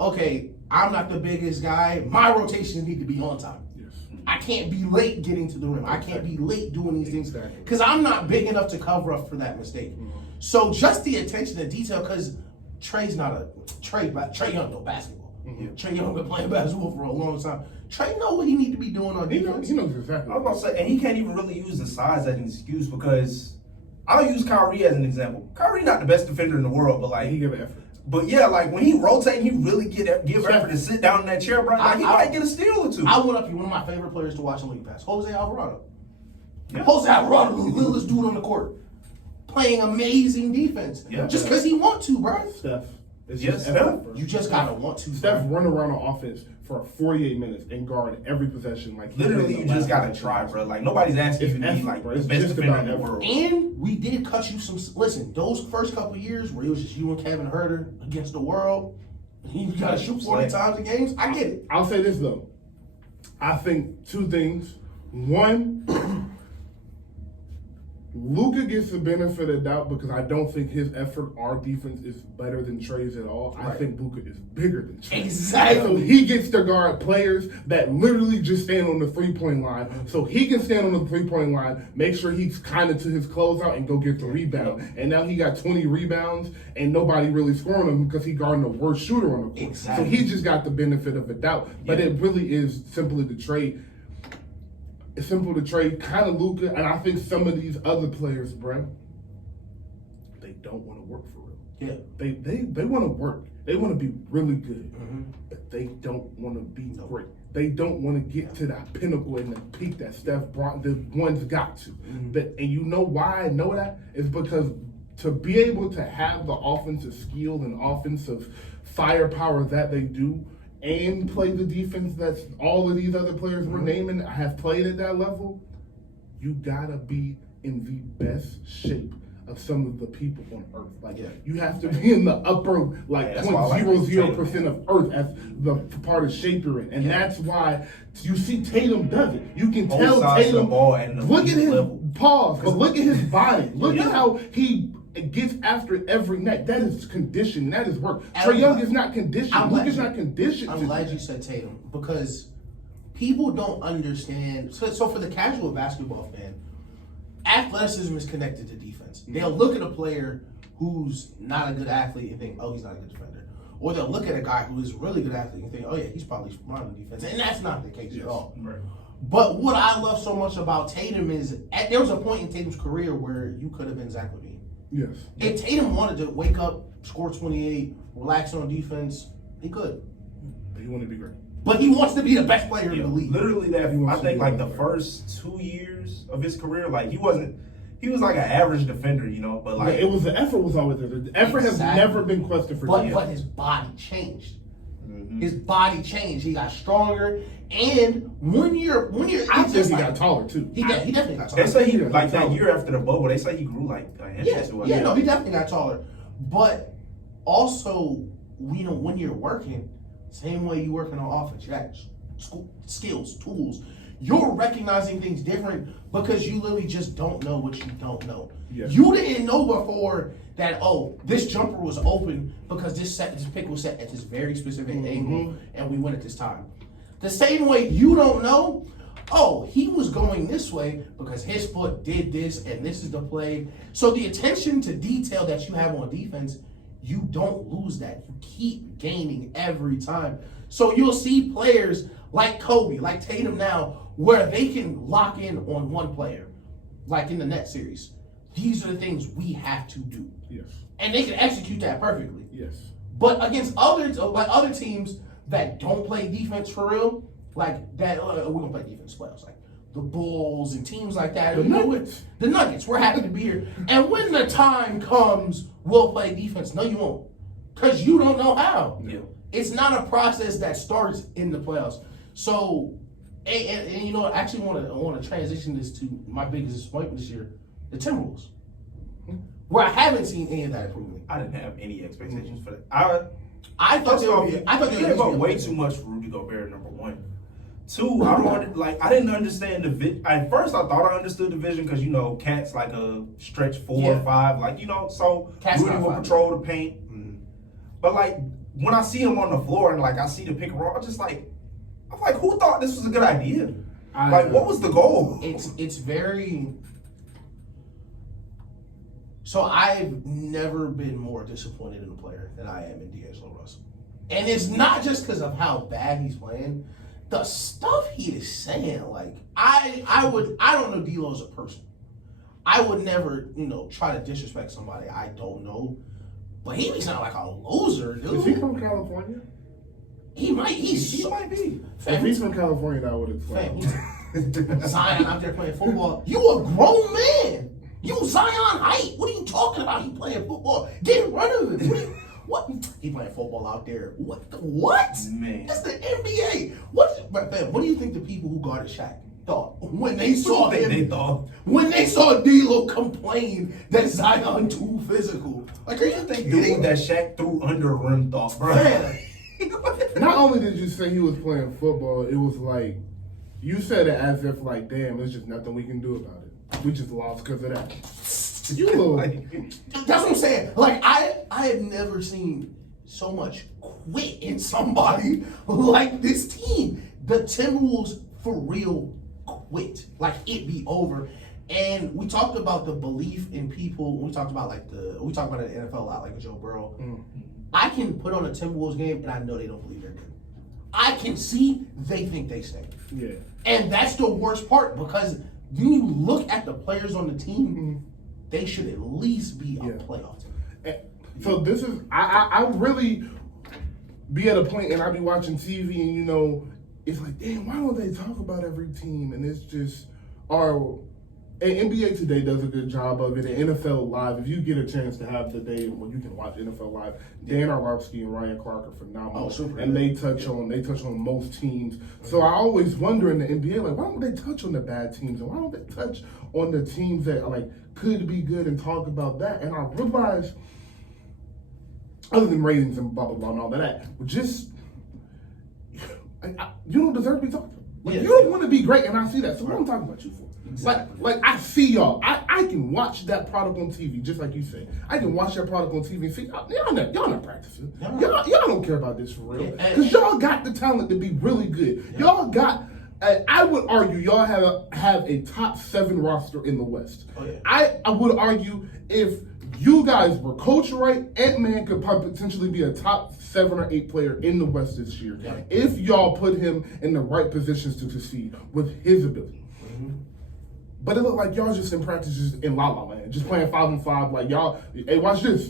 okay, I'm not the biggest guy. My rotations need to be on time. Yes. I can't be late getting to the rim. I can't be late doing these things because I'm not big enough to cover up for that mistake. Mm-hmm. So just the attention to detail, because Trae Young know basketball. Mm-hmm. Trae Young been playing basketball for a long time. Trae know what he need to be doing on defense. He knows exactly. I was about to say, and he can't even really use the size as an excuse because I'll use Kyrie as an example. Kyrie not the best defender in the world, but like he give effort. But yeah, like when he rotates, he really give effort to sit down in that chair, bro. Like he might get a steal or two. I went up to one of my favorite players to watch in league pass, Jose Alvarado. Yeah. Jose Alvarado, the littlest dude on the court, playing amazing defense. Yeah. Just because he want to, bro. Steph. It's Steph. You just gotta want to. Steph run around on offense for 48 minutes and guard every possession. Like literally, you just gotta try, bro. Like nobody's asking you to be like the best defender in the world. And we did cut you some. Listen, those first couple of years where it was just you and Kevin Huerter against the world, you gotta shoot 40 times in games. I get it. I'll say this though. I think two things. One, Luka gets the benefit of doubt because I don't think his effort, our defense, is better than Trae's at all. Right. I think Luka is bigger than Trae. Exactly. So he gets to guard players that literally just stand on the three-point line. So he can stand on the three-point line, make sure he's kind of to his closeout and go get the rebound. And now he got 20 rebounds and nobody really scoring him because he guarding the worst shooter on the court. Exactly. So he just got the benefit of a doubt. But it really is simply the trade. It's simple to trade, kind of Luka, and I think some of these other players, Brent, they don't want to work for real. Yeah, they want to work. They want to be really good, but they don't want to be great. they don't want to get to that pinnacle and the peak that Steph brought. The ones got to, and you know why I know that is because to be able to have the offensive skill and offensive firepower that they do, and play the defense that's all of these other players we're naming have played at that level, you gotta be in the best shape of some of the people on earth. Like you have to be in the upper like 0.00% of earth as the part of shape you're in. And that's why you see Tatum does it. You can tell Tatum, look at his pause, but look at his body. Look at how he gets after every night. That is conditioned. That is work. Trae Young is not conditioned. Luke is not conditioned. I'm glad you said Tatum because people don't understand. So for the casual basketball fan, athleticism is connected to defense. They'll look at a player who's not a good athlete and think, oh, he's not a good defender. Or they'll look at a guy who is a really good athlete and think, oh, yeah, he's probably smart on defense. And that's not the case at all. Right. But what I love so much about Tatum is there was a point in Tatum's career where you could have been Zach LaVine. Yes. If Tatum wanted to wake up, score 28, relax on defense, he could. But he wanted to be great. But he wants to be the best player in the league. Literally, I think like the first 2 years of his career, like he was like an average defender, you know. But like the effort was always there. The effort has never been questioned for. But his body changed. His body changed. He got stronger, and when you're, I think he got taller too. He definitely got taller. They say he like that year after the bubble. They say he grew like a inch or two. Yeah, no, he definitely got taller. But also, when you're working, same way you working on offense, you got skills, tools. You're recognizing things different because you literally just don't know what you don't know. Yes. You didn't know before that, this jumper was open because this pick was set at this very specific angle and we went at this time. The same way you don't know, he was going this way because his foot did this and this is the play. So the attention to detail that you have on defense, you don't lose that. You keep gaining every time. So you'll see players like Kobe, like Tatum now, where they can lock in on one player, like in the Nets series. These are the things we have to do. Yes. And they can execute that perfectly. Yes. But against other teams that don't play defense for real, like that, we're gonna play defense playoffs, like the Bulls and teams like that. The Nuggets. We're happy to be here. And when the time comes, we'll play defense. No, you won't, because you don't know how. Yeah. It's not a process that starts in the playoffs. So, and you know, I actually want to transition this to my biggest disappointment this year, the Timberwolves, where I haven't seen any of that improvement. I didn't have any expectations for that. I thought they gave up way too much for Rudy Gobert, number one. Two, I didn't understand the vision. At first, I thought I understood the vision because, you know, Cat's like a stretch 4 or 5, like, you know, so Cat's Rudy will control the paint. But, like, when I see him on the floor and, like, I see the pick and roll, I'm like, who thought this was a good idea? What was the goal? It's very... So I've never been more disappointed in a player than I am in D'Angelo Russell. And it's not just because of how bad he's playing. The stuff he is saying, like, I don't know D'Lo as a person. I would never, try to disrespect somebody I don't know. But he be sounding like a loser, dude. Is he from California? He might be. If he's from California, that would explain. Zion out there playing football. You a grown man. You Zion height. What are you talking about? He playing football. Get rid of him. What? He playing football out there. What? Man. That's the NBA. What do you think the people who guarded Shaq thought when they saw him? When they saw D'Lo complain that Zion too physical. Like, are you thinking that Shaq threw under rim thought, bro? Man. Not only did you say he was playing football, it was like, you said it as if like, damn, there's just nothing we can do about it. We just lost because of that. You little... That's what I'm saying. Like, I have never seen so much quit in somebody like this team. The Timberwolves, for real, quit. Like, it be over. And we talked about the belief in people. We talked about it in the NFL a lot, like Joe Burrow. Mm-hmm. I can put on a Timberwolves game and I know they don't believe they're good. I can see they think they stink. Yeah. And that's the worst part, because when you look at the players on the team, they should at least be a playoff team. So this is, I really be at a point and I be watching TV and it's like, damn, why don't they talk about every team? And it's just, and NBA Today does a good job of it. And NFL Live, if you get a chance to have the day when you can watch NFL Live, Dan Orlovsky and Ryan Clark are phenomenal. And they touch on most teams. So I always wonder in the NBA, like, why don't they touch on the bad teams? And why don't they touch on the teams that like could be good and talk about that? And I realized, other than ratings and blah blah blah and all that, just you don't deserve to be talked about. Like, you don't want to be great, and I see that. So what I'm talking about you for? Exactly. Like I see y'all. I can watch that product on TV, just like you say. I can watch that product on TV and see y'all not practicing. Y'all don't care about this for real. Because y'all got the talent to be really good. Y'all got. I would argue y'all have a top 7 roster in the West. Oh, yeah. I would argue if you guys were coached right, Ant-Man could potentially be a top 7 or 8 player in the West this year. Yeah. If y'all put him in the right positions to succeed with his ability. But it looked like y'all just in practice, just in La La Land, just playing 5-on-5. Like y'all, hey, watch this.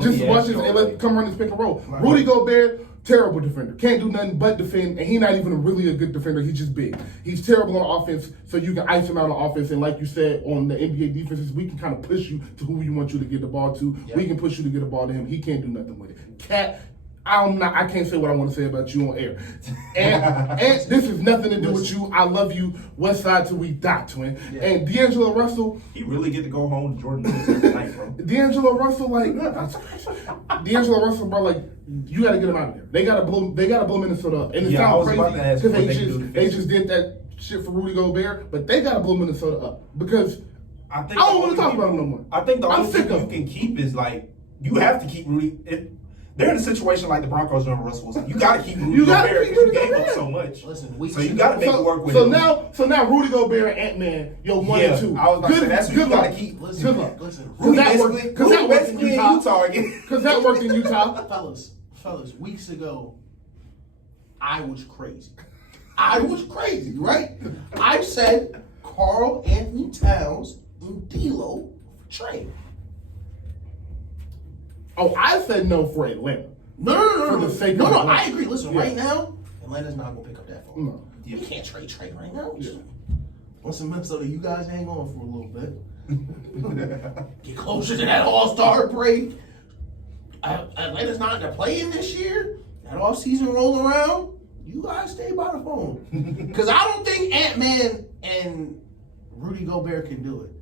Just watch this and let's come run this pick and roll. Right. Rudy Gobert, terrible defender. Can't do nothing but defend, and he's not even really a good defender. He's just big. He's terrible on offense, so you can ice him out on offense. And like you said, on the NBA defenses, we can kind of push you to who we want you to get the ball to. Yep. We can push you to get the ball to him. He can't do nothing with it. Cat. I can't say what I want to say about you on air. And this has nothing to do with you. I love you. West Side till we die, twin. Yeah. And D'Angelo Russell. He really get to go home to Jordan tonight, bro. D'Angelo Russell, D'Angelo Russell, bro, like, you gotta get him out of there. They gotta blow Minnesota up. And it sounds crazy because they just did that shit for Rudy Gobert, but they gotta blow Minnesota up. Because I don't want to talk about him no more. I think the only thing you can keep is like, you have to keep Rudy. They're in a situation like the Broncos doing Russell Wilson. You got to keep Rudy Gobert because you gave up so much. Listen, so you got to make it work with him. So now Rudy Gobert and Ant-Man, 1 and 2. I was about to say, that's what you got to keep. Listen. Rudy basically in Utah again. Because that worked in Utah. Fellas, weeks ago, I was crazy. Right? I said Karl Anthony Towns and D'Lo for trade. Oh, I said no for Atlanta. No. For the sake of Atlanta. I agree. Listen, right now, Atlanta's not going to pick up that phone. No. You can't trade right now. Yeah. Listen, Minnesota, you guys hang on for a little bit. Get closer to that All-Star break. Atlanta's not in the play-in this year. That off-season rolling around. You guys stay by the phone. Because I don't think Ant-Man and Rudy Gobert can do it.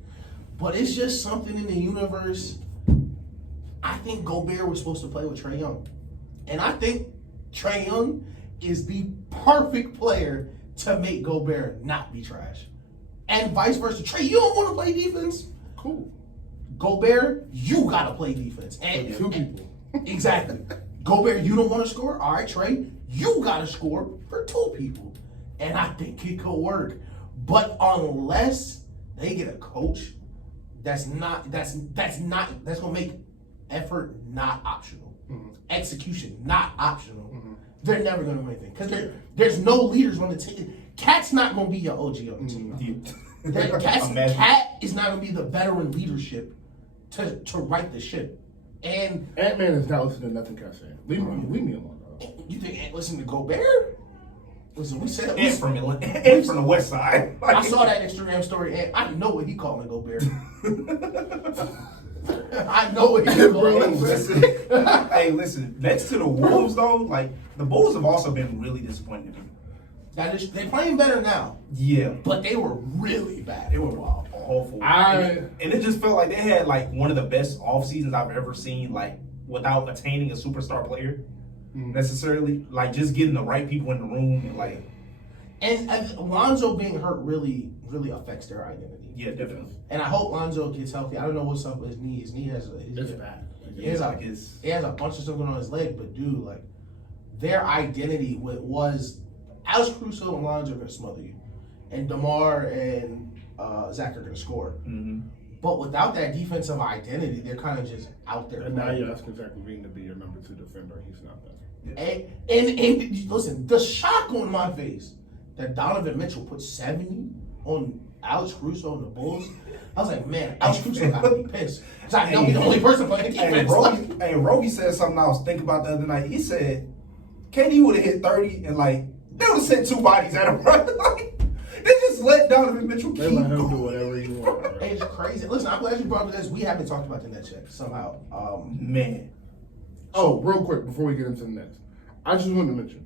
But it's just something in the universe. I think Gobert was supposed to play with Trae Young. And I think Trae Young is the perfect player to make Gobert not be trash. And vice versa. Trae, you don't want to play defense? Cool. Gobert, you got to play defense. And 2 people. Exactly. Gobert, you don't want to score? All right, Trae, you got to score for 2 people. And I think it could work. But unless they get a coach that's going to make effort not optional. Mm-hmm. Execution not optional. Mm-hmm. They're never going to win anything because there's no leaders on the team. Cat's not going to be your OG on the team. Mm-hmm. Cat is not going to be the veteran leadership to right the ship. And Ant-Man is not listening to nothing Cat's saying. Leave me alone, dog. You think Ant listen to Gobert? Listen, we said Ant from the West Side. I saw that Instagram story, and I know what he calling Gobert. I know what he's doing. Hey, listen. Next to the Wolves, though, like the Bulls have also been really disappointing to me. They're playing better now. Yeah, but they were really bad. They were awful. And it just felt like they had like one of the best off seasons I've ever seen. Like without attaining a superstar player necessarily, like just getting the right people in the room and like. And Lonzo being hurt really affects their identity. Yeah, definitely. And I hope Lonzo gets healthy. I don't know what's up with his knee. His knee has bad. He has a bunch of stuff going on his leg. But dude, like their identity was Alex Caruso and Lonzo are gonna smother you, and DeMar and Zach are gonna score. Mm-hmm. But without that defensive identity, they're kind of just out there. And now you're asking Zach LaVine to be your number 2 defender. He's not that. Yeah. And listen, the shock on my face that Donovan Mitchell put 70 on Alex Caruso and the Bulls. I was like, man, Alex Caruso got to be pissed. Because I know he's the only person playing defense. Roby said something I was thinking about the other night. He said, KD would have hit 30 and like They would have sent 2 bodies at him, bro. Like, they just let Donovan Mitchell They keep let him do going. whatever he wants. Bro. It's crazy. Listen, I'm glad you brought up this. We haven't talked about the Nets yet somehow. Man. Oh, real quick before we get into the Nets, I just wanted to mention,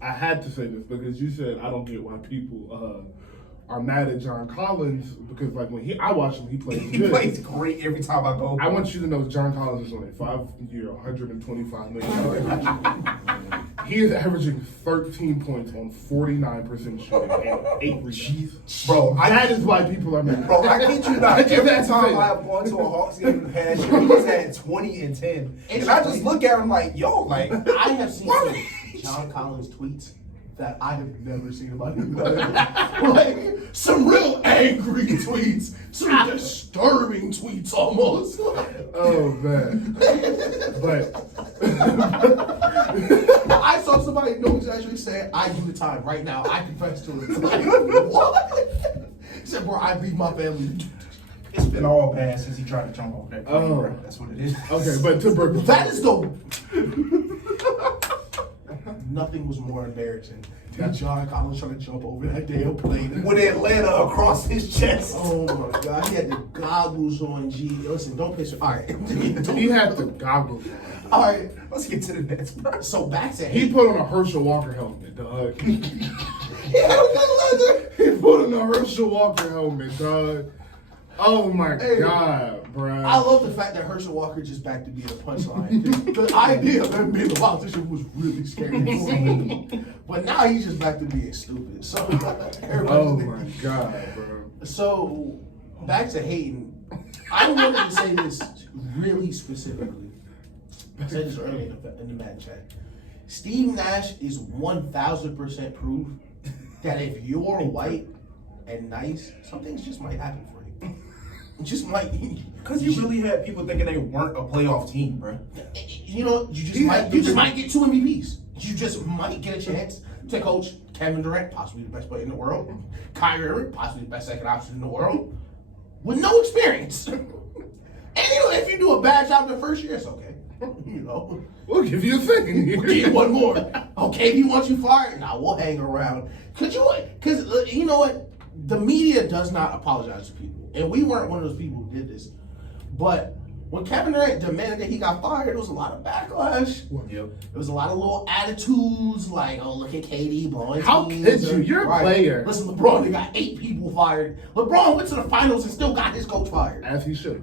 I had to say this because you said I don't get why people are mad at John Collins because like when I watch him, he plays He good. plays great every time I go. I want you to know John Collins is on a 5-year, $125 million. He is averaging 13 points on 49% shooting and 8 rebounds. Bro, That is why people are mad. Bro, I kid you I not. just Every had to say time that. I've gone to a Hawks game in the past year, he's had 20 and 10. And I just look at him like, yo, like, I have seen some John Collins tweets that I have never seen about him. Like some real angry tweets, some disturbing tweets almost. Oh man. But I saw somebody, no exaggeration, say, I do the time right now. I confess to it. Like, what? He said, bro, I beat my family. it's been all bad since he tried to jump off that plane, Oh. bro. That's what it is. okay, but to Brooklyn. That is the... Nothing was more embarrassing than John Collins trying to jump over that damn plane. With Atlanta across his chest. Oh my God, he had the goggles on, G. Listen, don't piss me. All right. He had the goggles on. All right. Let's get to the Nets, bro. So back to He put on a Herschel Walker helmet, dog. He Yeah, leather. put on a Herschel Walker helmet, dog. Oh my Hey. God, bro. I love the fact that Herschel Walker just back to being a punchline. The idea of him being a politician was really scary. But now he's just back to being stupid. So Oh my God, bro. So back to Hayden. I wanted to say this really specifically. I said this earlier in the Madden chat. Steve Nash is 1,000% proof that if you're white and nice, some things just might happen for you. It just might. Because you really had people thinking they weren't a playoff team, bro. You know, you just might get 2 MVPs. You just might get a chance to coach Kevin Durant, possibly the best player in the world, Kyrie Irving, possibly the best second option in the world, with no experience. And you know, if you do a bad job the first year, it's okay. You know, We'll give you a second we'll give here. you one more. Okay, if you want you fired, now we'll hang around. Because you know what? The media does not apologize to people. And we weren't one of those people who did this. But when Kevin Durant demanded that he got fired, there was a lot of backlash. Yep. There was a lot of little attitudes like, oh, look at KD blowing How teams. could you? You're a player. Listen, LeBron, they got 8 people fired. LeBron went to the finals and still got his coach fired. As he should have.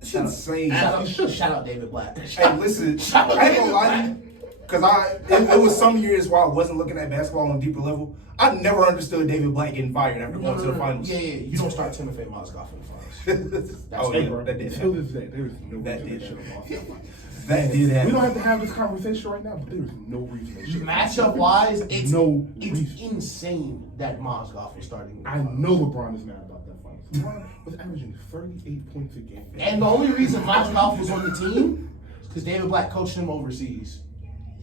It's insane. Shout out David Black. Hey, listen, Shout out I ain't David gonna lie to you, because it was some years where I wasn't looking at basketball on a deeper level. I never understood David Black getting fired after going to the finals. Yeah, you don't start Timothy Mozgov in the finals. Oh, Hey, yeah, bro, that did until happen. this day, there is no That reason they did should have lost that fight. That did We happen. don't have to have this conversation right now, but there is no reason they should have. Matchup wise, it's No it's reason. insane that Mozgov was starting. I know LeBron is mad about that fight. LeBron was averaging 38 points a game. And the only reason Mozgov was on the team is because David Black coached him overseas.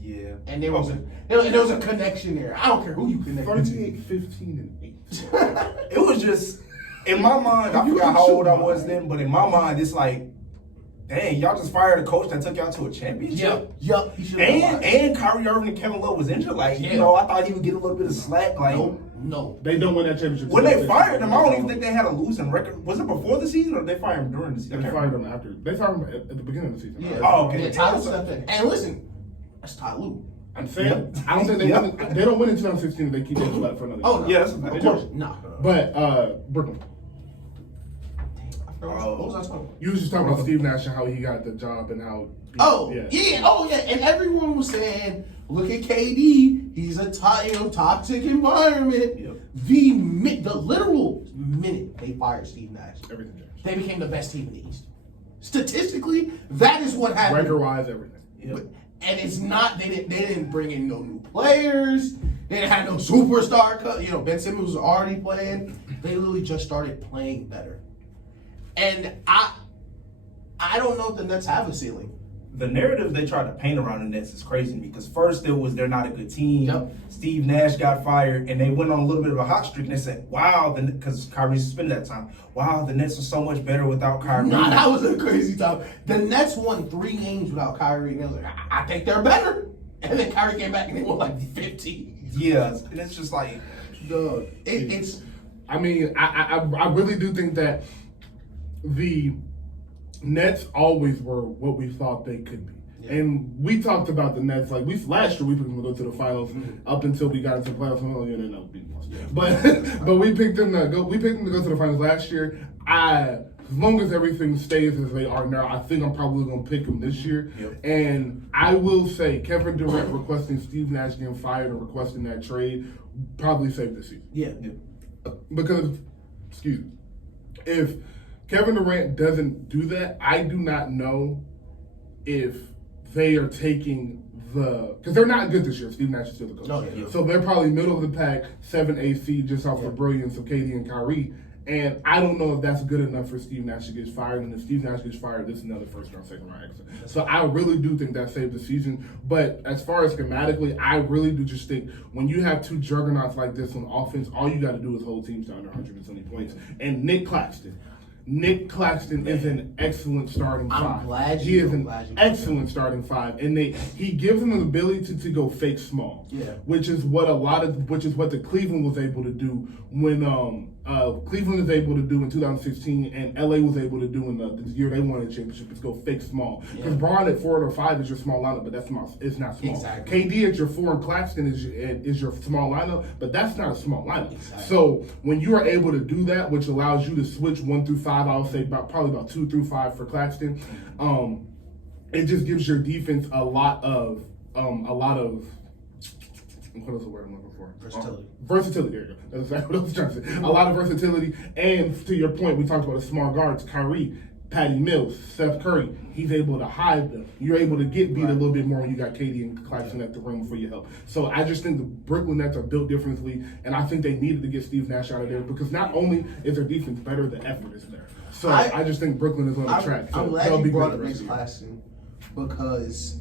Yeah. And there was a connection there. I don't care who you connect to. 38, 15, and 8. It was just, in my mind, I forgot how old I was then, but in my mind, it's like, dang, y'all just fired a coach that took y'all to a championship? Yup. He should have And Kyrie Irving and Kevin Love was injured. Like, Yeah. you know, I thought he would get a little bit of slack. Like, No. They don't win that championship. when they fired him, I don't even think they had a losing record. Was it before the season or did they fire him during the season? I They can't fired remember. him after. They fired him at the beginning of the season. Yeah. Oh, okay. Yeah, Ty Lue stepped in. And listen, that's Ty Lue. I'm saying, Yep. I don't think they Yep. win. They don't win in 2016 if they keep David Black for another Oh, year. no. Yeah, that's Of course. No. But, Brooklyn, What was I talking about? you was just talking about Steve Nash and how he got the job and how. Oh, yeah. And everyone was saying, look at KD. He's a toxic environment. Yep. The literal minute they fired Steve Nash, Everything changed. they became the best team in the East. Statistically, that is what happened. Record-wise, everything. Yep. And it's not, they didn't bring in no new players. They didn't have no superstar. Ben Simmons was already playing. They literally just started playing better. And I don't know if the Nets have a ceiling. The narrative they tried to paint around the Nets is crazy because first it was they're not a good team. Yep. Steve Nash got fired, and they went on a little bit of a hot streak. And they said, "Wow," because Kyrie suspended that time. Wow, the Nets are so much better without Kyrie. Nah, that was a crazy time. The Nets won 3 games without Kyrie. And they was like, I think they're better. And then Kyrie came back and they won like 50. Yeah, and it's just like, Dog, it's. I mean, I really do think that the Nets always were what we thought they could be. Yeah. And we talked about the Nets like last year we picked them to go to the finals up until we got into the playoffs. Oh, yeah, they never beat us. Yeah. But we picked them to go. We picked them to go to the finals last year. As long as everything stays as they are now, I think I'm probably going to pick them this year. Yep. And I will say Kevin Durant requesting Steve Nash getting fired and requesting that trade probably saved the season. Yeah. Because, excuse me, if Kevin Durant doesn't do that, I do not know if they are taking because they're not good this year. Steve Nash is still the coach. No, yeah. So they're probably middle of the pack, 7-8 seed just off the brilliance of KD and Kyrie. And I don't know if that's good enough for Steve Nash to get fired. And if Steve Nash gets fired, this is another first round, second round exit. So I really do think that saved the season. But as far as schematically, I really do just think when you have two juggernauts like this on offense, all you got to do is hold teams to under 120 points. And Nick Claxton is an excellent starting five. I'm glad he is an excellent starting five, and he gives them the ability to go fake small. Yeah. Which is what the Cleveland was able to do when Cleveland was able to do in 2016, and LA was able to do in the year they won the championship, is go fake small. Because Braun at 4 or 5 is your small lineup, but it's not small. Exactly. KD at your 4 and Claxton is your small lineup, but that's not a small lineup. Exactly. So when you are able to do that, which allows you to switch 1 through 5, I would say probably about 2 through 5 for Claxton, it just gives your defense a lot of what is the word I'm looking for? Versatility. Versatility, there you go. That's exactly what I was trying to say. A lot of versatility, and to your point, we talked about the small guards, Kyrie, Patty Mills, Steph Curry. He's able to hide them. You're able to get beat a little bit more when you got KD and Claxton at the rim for your help. So I just think the Brooklyn Nets are built differently, and I think they needed to get Steve Nash out of there because not only is their defense better, the effort is there. So I just think Brooklyn is on the track. So I'm glad you brought up Nick Claxton because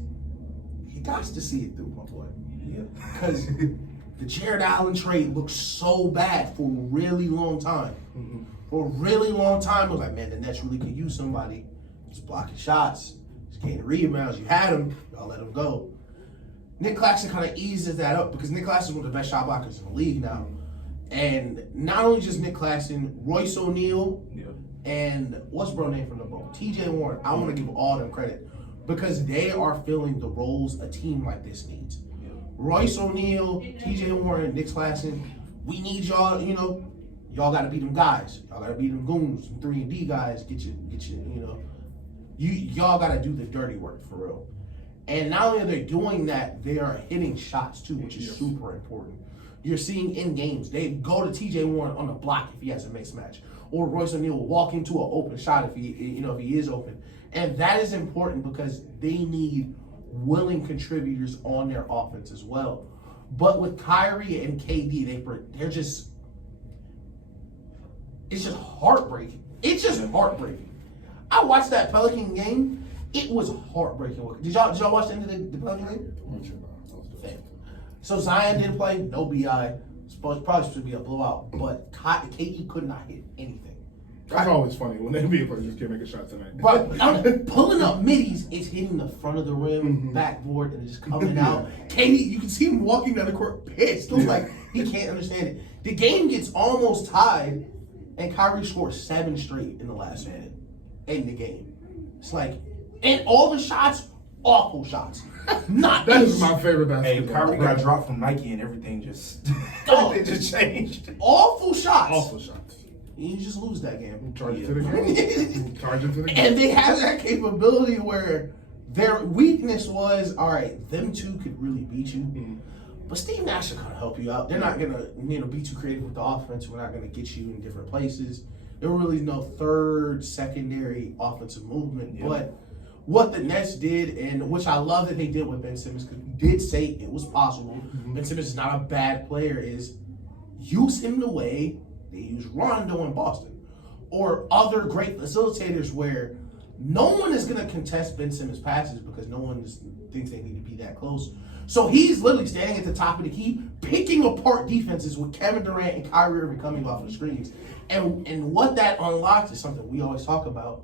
he got to see it through, my boy. Yeah. Because the Jared Allen trade looked so bad for a really long time. Mm-hmm. For a really long time, it was like, man, the Nets really could use somebody. Just blocking shots, just getting rebounds. You had him, y'all let him go. Nick Claxton kind of eases that up because Nick Claxton is one of the best shot blockers in the league now. And not only just Nick Claxton, Royce O'Neal, and what's bro name from the boat? TJ Warren. I want to give all them credit because they are filling the roles a team like this needs. Royce O'Neal, TJ Warren, Nick Claxton, we need y'all, y'all got to be them guys. Y'all got to be them goons, them 3-and-D guys. Get you, y'all got to do the dirty work for real. And not only are they doing that, they are hitting shots too, which is super important. You're seeing in games, they go to TJ Warren on the block if he has a mixed match, or Royce O'Neal will walk into an open shot if he is open. And that is important because they need willing contributors on their offense as well. But with Kyrie and KD, they're just, it's just heartbreaking. It's just heartbreaking. I watched that Pelican game. It was heartbreaking. Did y'all watch the end of the Pelican game? So Zion didn't play, no BI. Probably supposed to be a blowout, but KD could not hit anything. That's always funny when the NBA players just can't make a shot tonight. But I'm pulling up middies, it's hitting the front of the rim, backboard, and it's just coming out. KD, you can see him walking down the court pissed. Looks like he can't understand it. The game gets almost tied, and Kyrie scores 7 straight in the last minute in the game. It's like, and all the shots, awful shots. That is my favorite basketball. Hey, Kyrie got dropped from Nike and everything just changed. Awful shots. Awful shots. You just lose that game. Charge it to the game. Charge it to the game. And they have that capability where their weakness was, all right, them two could really beat you. Mm-hmm. But Steve Nash is going to help you out. They're not going to be too creative with the offense. We're not going to get you in different places. There really no third, secondary offensive movement. Yeah. But what the Nets did, and which I love that they did with Ben Simmons, because he did say it was possible. Mm-hmm. Ben Simmons is not a bad player, is use him the way they use Rondo in Boston, or other great facilitators where no one is going to contest Ben Simmons' passes because no one thinks they need to be that close. So he's literally standing at the top of the key, picking apart defenses with Kevin Durant and Kyrie Irving coming off of the screens. And what that unlocks is something we always talk about,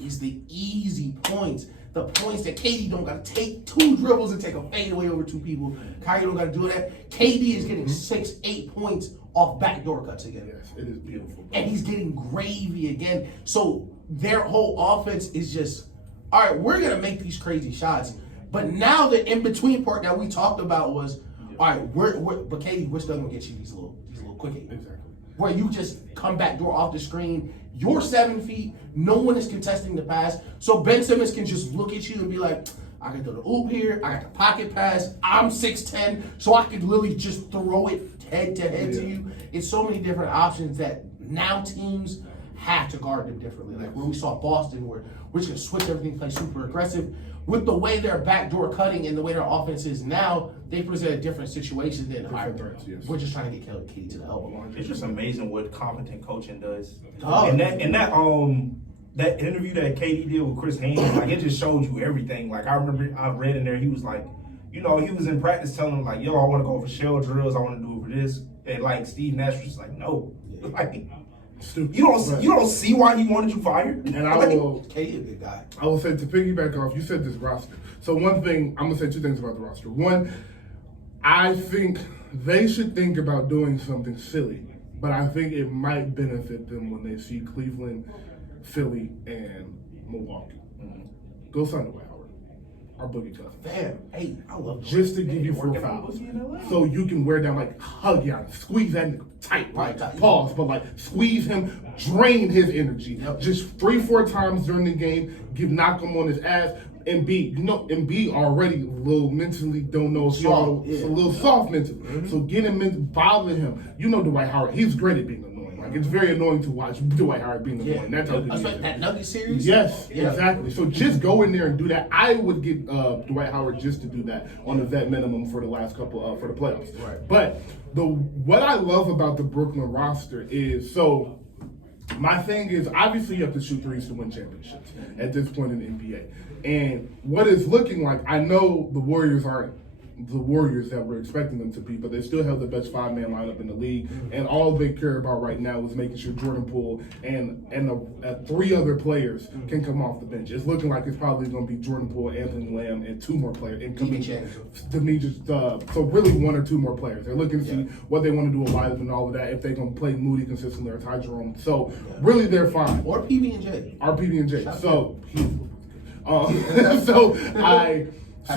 is the easy points the points that KD don't got to take 2 dribbles and take a fadeaway over 2 people. Kyrie don't got to do that. KD is getting 6-8 points off backdoor cuts again. Yes, it is beautiful. And he's getting gravy again. So their whole offense is just, all right, we're going to make these crazy shots. But now the in-between part that we talked about was, all right, but KD, we're still going to get you these little quick eight. Exactly. Where you just come back door off the screen. You're 7 feet. No one is contesting the pass. So Ben Simmons can just look at you and be like, I can do the oop here. I got the pocket pass. I'm 6'10", so I can literally just throw it head to head to you. It's so many different options that now teams have to guard them differently. Like where we saw Boston, where we're just going to switch everything, play super aggressive. With the way they're backdoor cutting and the way their offense is now, they present a different situation than we're just trying to get KD to the elbow. It's just amazing what competent coaching does. Oh. And that interview that KD did with Chris Haynes, like it just showed you everything. Like I remember I read in there, he was like, he was in practice telling him like, yo, I want to go for shell drills, I want to do it for this. And like Steve Nash was like, no. Like Stupid. you don't see why he wanted you fired? And I will KD a good guy. I will say, to piggyback off, you said this roster. So one thing, I'm going to say 2 things about the roster. One, I think they should think about doing something silly, but I think it might benefit them when they see Cleveland, Philly, and Milwaukee. Go sign Dwight Howard, our boogie cousin. Damn, hey, I love that. Just to give you 4 fouls. So you can wear down, like, hug Giannis, squeeze that nigga tight, Right, pause, but like, squeeze him, drain his energy. Yep. Just 3-4 times during the game, knock him on his ass. Embiid already a little mentally don't know if he's a little soft mentally. So get him bother him. You know Dwight Howard, he's great at being annoying. Like it's very annoying to watch Dwight Howard being annoying. That's how good he is. That Nugget series? Yes, exactly. So just go in there and do that. I would get Dwight Howard just to do that on the vet minimum for the last couple for the playoffs. Right. But what I love about the Brooklyn roster is my thing is obviously you have to shoot threes to win championships at this point in the NBA. And what it's looking like, I know the Warriors aren't the Warriors that we're expecting them to be, but they still have the best 5-man lineup in the league. And all they care about right now is making sure Jordan Poole and 3 other players can come off the bench. It's looking like it's probably going to be Jordan Poole, Anthony Lamb, and 2 more players. So really 1 or 2 more players. They're looking to see what they want to do with Wiseman and all of that, if they're going to play Moody consistently or Ty Jerome. So really they're fine. Or PB&J. Our PB&J. So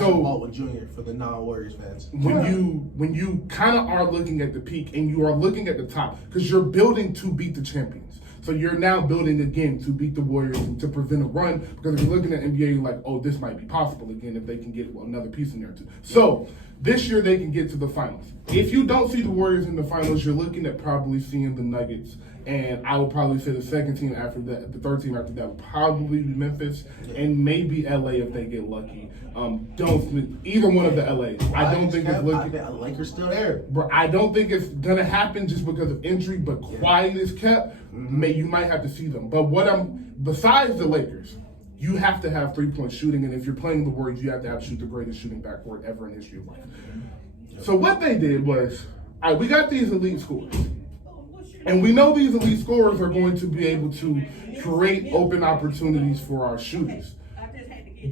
Baldwin Jr. for the non-Warriors fans. When you kind of are looking at the peak and you are looking at the top, because you're building to beat the champions. So you're now building again to beat the Warriors and to prevent a run, because if you're looking at NBA, you're like, oh, this might be possible again if they can get another piece in there too. So this year they can get to the finals. If you don't see the Warriors in the finals, you're looking at probably seeing the Nuggets. And I would probably say the second team after that, the third team after that would probably be Memphis and maybe LA if they get lucky. Either one of the LAs. I don't think it's looking. Lakers still there. Bro, I don't think it's gonna happen just because of injury, but quiet is kept. You might have to see them. But besides the Lakers, you have to have 3-point shooting, and if you're playing the Warriors, you have to shoot the greatest shooting backcourt ever in history of life. So what they did was, all right, we got these elite scorers. And we know these elite scorers are going to be able to create open opportunities for our shooters.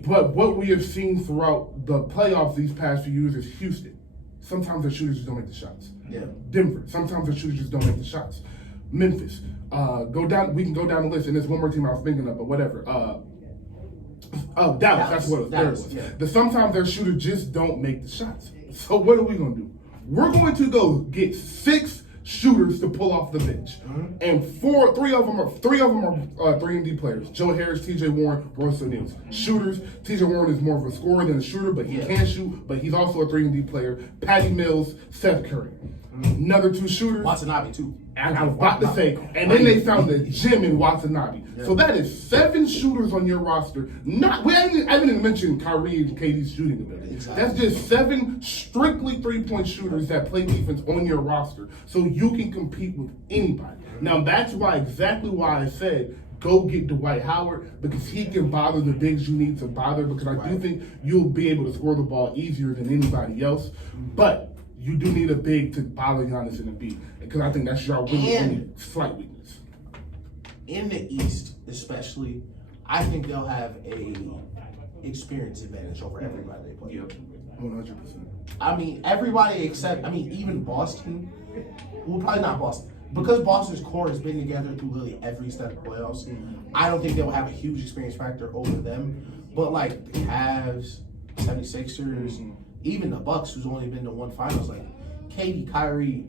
But what we have seen throughout the playoffs these past few years is Houston. Sometimes their shooters just don't make the shots. Yeah. Denver. Sometimes their shooters just don't make the shots. Memphis. We can go down the list, and there's one more team I was thinking of, but whatever. Dallas. That's what it was. Yeah. Sometimes their shooters just don't make the shots. So what are we going to do? We're going to go get 6 shooters to pull off the bench, and 3 of them are 3-and-D players. Joe Harris, T.J. Warren, Royce O'Neal. Shooters. T.J. Warren is more of a scorer than a shooter, but he can shoot. But he's also a 3-and-D player. Patty Mills, Seth Curry. Another 2 shooters. Watanabe too. And I was about to say, and then they found the gem in Watanabe. Yeah. So that is 7 shooters on your roster. I haven't even mentioned Kyrie and KD's shooting ability. Exactly. That's just 7 strictly 3-point shooters that play defense on your roster, so you can compete with anybody. Now that's exactly why I said go get Dwight Howard, because he can bother the bigs you need to bother. Because I do think you'll be able to score the ball easier than anybody else, but you do need a big to bother Giannis in the beat, because I think that's your really only slight weakness. In the East, especially, I think they'll have experience advantage over everybody they play. Yep. 100%. I mean, everybody except, even Boston. Well, probably not Boston. Because Boston's core has been together through literally every step of the playoffs, I don't think they'll have a huge experience factor over them. But, like, the Cavs, 76ers, even the Bucks, who's only been to one finals, like, KD, Kyrie,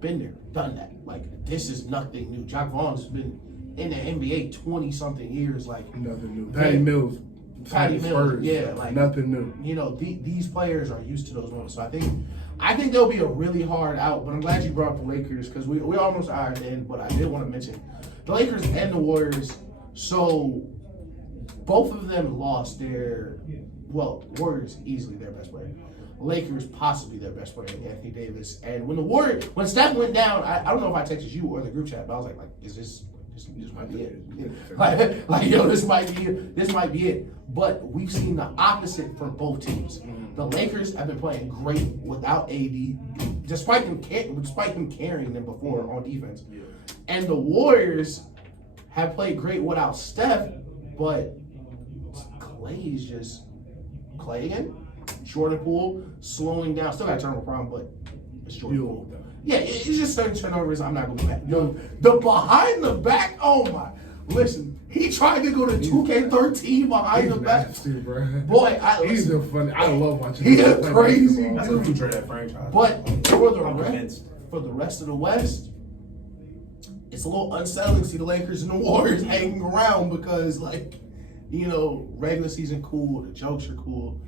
been there, done that. Like, this is nothing new. Jacque Vaughn's been in the NBA 20-something years. Like, nothing new. Patty Mills. Yeah, like nothing new. These players are used to those moments. So I think they'll be a really hard out. But I'm glad you brought up the Lakers because we almost are at the end. But I did want to mention the Lakers and the Warriors. So both of them lost Warriors easily their best player. Lakers possibly their best player, Anthony Davis. And when Steph went down, I don't know if I texted you or the group chat, but I was like, is this might be it. This might be it. But we've seen the opposite for both teams. The Lakers have been playing great without AD, despite him carrying them before on defense. And the Warriors have played great without Steph, but Clay is just Clay again. Jordan Poole slowing down. Still got a turnover problem, but it's Jordan Poole. Yeah, it's just certain turnovers. I'm not going to be mad. The behind the back, oh my. Listen, he tried to go to 2K13 behind the back. Nasty, bro. Boy, he's a funny. I love watching him. He's a crazy That's a future of that franchise. But for the rest of the West, it's a little unsettling to see the Lakers and the Warriors hanging around because, regular season cool, the jokes are cool.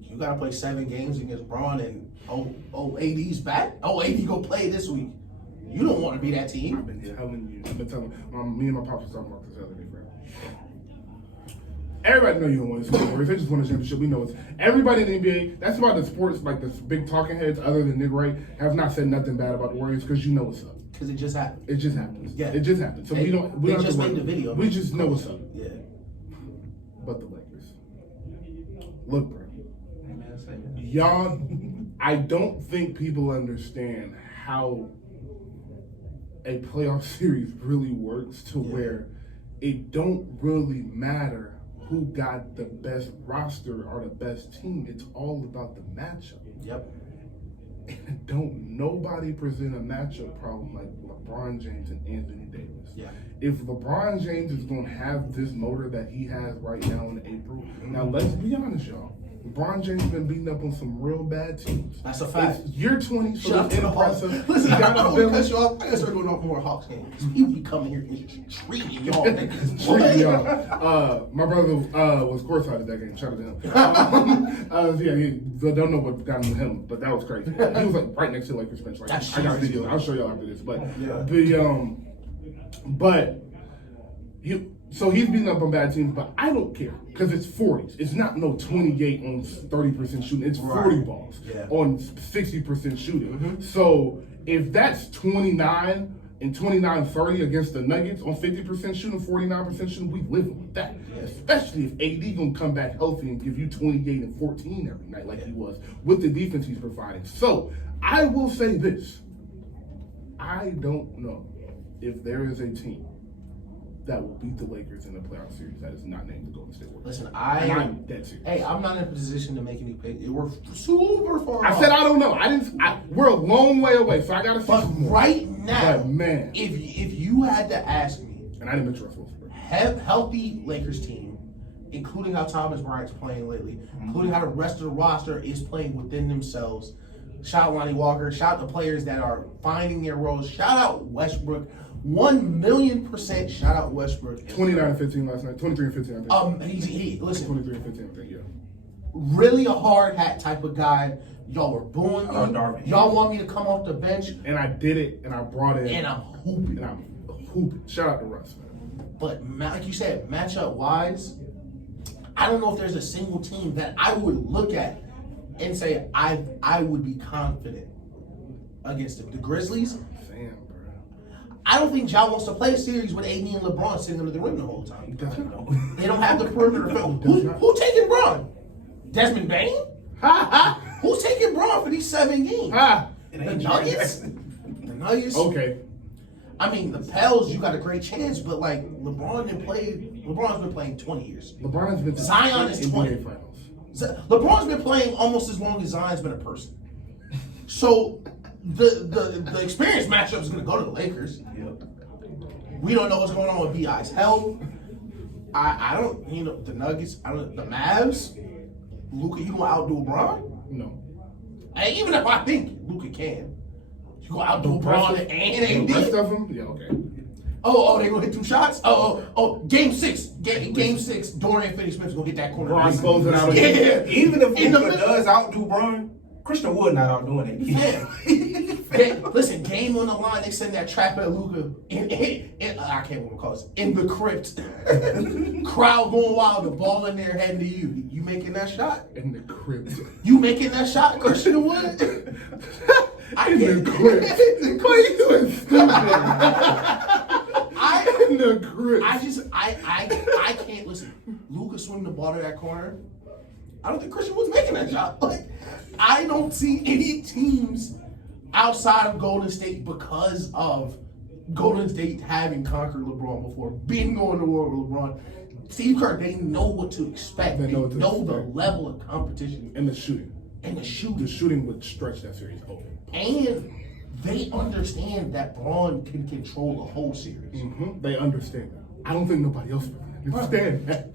You got to play 7 games against Braun and AD's back. AD go play this week. You don't want to be that team. I've been telling you. Me and my pops was talking about this other day, friend. Everybody know you don't want to see the Warriors. They just want a championship. We know it's everybody in the NBA. That's why the sports, like the big talking heads, other than Nick Wright, have not said nothing bad about the Warriors because you know what's up. Because it just happened. It just happens. Yeah, it just happens. So we don't. We just made the video. We just know what's up. Yeah. But the Lakers, look, bro. Y'all, I don't think people understand how a playoff series really works to where it don't really matter who got the best roster or the best team. It's all about the matchup. Yep. And don't nobody present a matchup problem like LeBron James and Anthony Davis. Yeah. If LeBron James is going to have this motor that he has right now in April, now let's be honest, y'all. LeBron James has been beating up on some real bad teams. That's a fact. It's year 20, so it's impressive. Listen, I don't want to cut you off. I gotta start going off more Hawks games. He be coming here and treating y'all. Treating y'all. My brother was courtside at that game. Shout out to him. He don't know what got into him, but that was crazy. He was like right next to the Lakers bench. Like, I got video. I'll show y'all after this. But So he's beating up on bad teams, but I don't care because it's 40s. It's not no 28 on 30% shooting. It's 40 balls on 60% shooting. Mm-hmm. So if that's 29 and 29-30 against the Nuggets on 50% shooting, 49% shooting, we living with that. Yeah. Especially if AD gonna come back healthy and give you 28 and 14 every night like he was with the defense he's providing. So I will say this: I don't know if there is a team that will beat the Lakers in the playoff series that is not named the Golden State Warriors. Listen, I'm dead serious. Hey, I'm not in a position to make any picks. We're super far off. I said I don't know. We're a long way away, so I gotta see. But right now, man, if you had to ask me, and I didn't mention Russell Westbrook, healthy Lakers team, including how Thomas Bryant's playing lately, including how the rest of the roster is playing within themselves. Shout out Lonnie Walker. Shout out the players that are finding their roles. Shout out Westbrook. 1,000,000% shout out Westbrook. 29-15 last night. 23-15, I think. He listen. 23-15, I think. Yeah. Really a hard hat type of guy. Y'all were booing me. Y'all want me to come off the bench, and I did it, and I brought it, and I'm hooping. Shout out to Russ, man. But like you said, matchup wise, I don't know if there's a single team that I would look at and say I would be confident against them. The Grizzlies. I don't think Ja wants to play a series with AD and LeBron sitting under the rim the whole time. They don't have the perimeter. Who taking Bron? Desmond Bain? Who's taking Bron for these 7 games? The Nuggets? The Nuggets? Okay. I mean, the Pels, you got a great chance, but like LeBron didn't play LeBron's been playing 20 years. LeBron's been to Zion is 20. NBA Finals. LeBron's been playing almost as long as Zion's been a person. So the experience matchup is going to go to the Lakers. Yep. We don't know what's going on with B.I.'s health. I don't, the Nuggets, the Mavs, Luka, you going to outdo LeBron? No. And even if I think Luka can, you going to outdo LeBron and The rest AD? of them? Yeah, okay. Oh, they going to hit 2 shots? Game 6. Game 6, Dorian Finney-Smith's going to hit that corner. LeBron closing out. Yeah. Even if In the Luka middle. does outdo Bron, Christian Wood not outdoing it. Listen, game on the line, they send that trap at Luka. I can't remember what call it. In the crypt. Crowd going wild, the ball in there heading to you. You making that shot? In the crypt. You making that shot, Christian Wood? In the crypt. What are you doing, stupid? In the crypt. I can't listen. Luka swing the ball to that corner. I don't think Christian Wood's making that shot. Like, I don't see any teams outside of Golden State because of Golden State having conquered LeBron before, being on the war with LeBron. Steve Kerr, they know what to expect. They know the level of competition. And the shooting. And the shooting. The shooting would stretch that series open. And they understand that Braun can control the whole series. Mm-hmm. They understand that. I don't think nobody else understands that.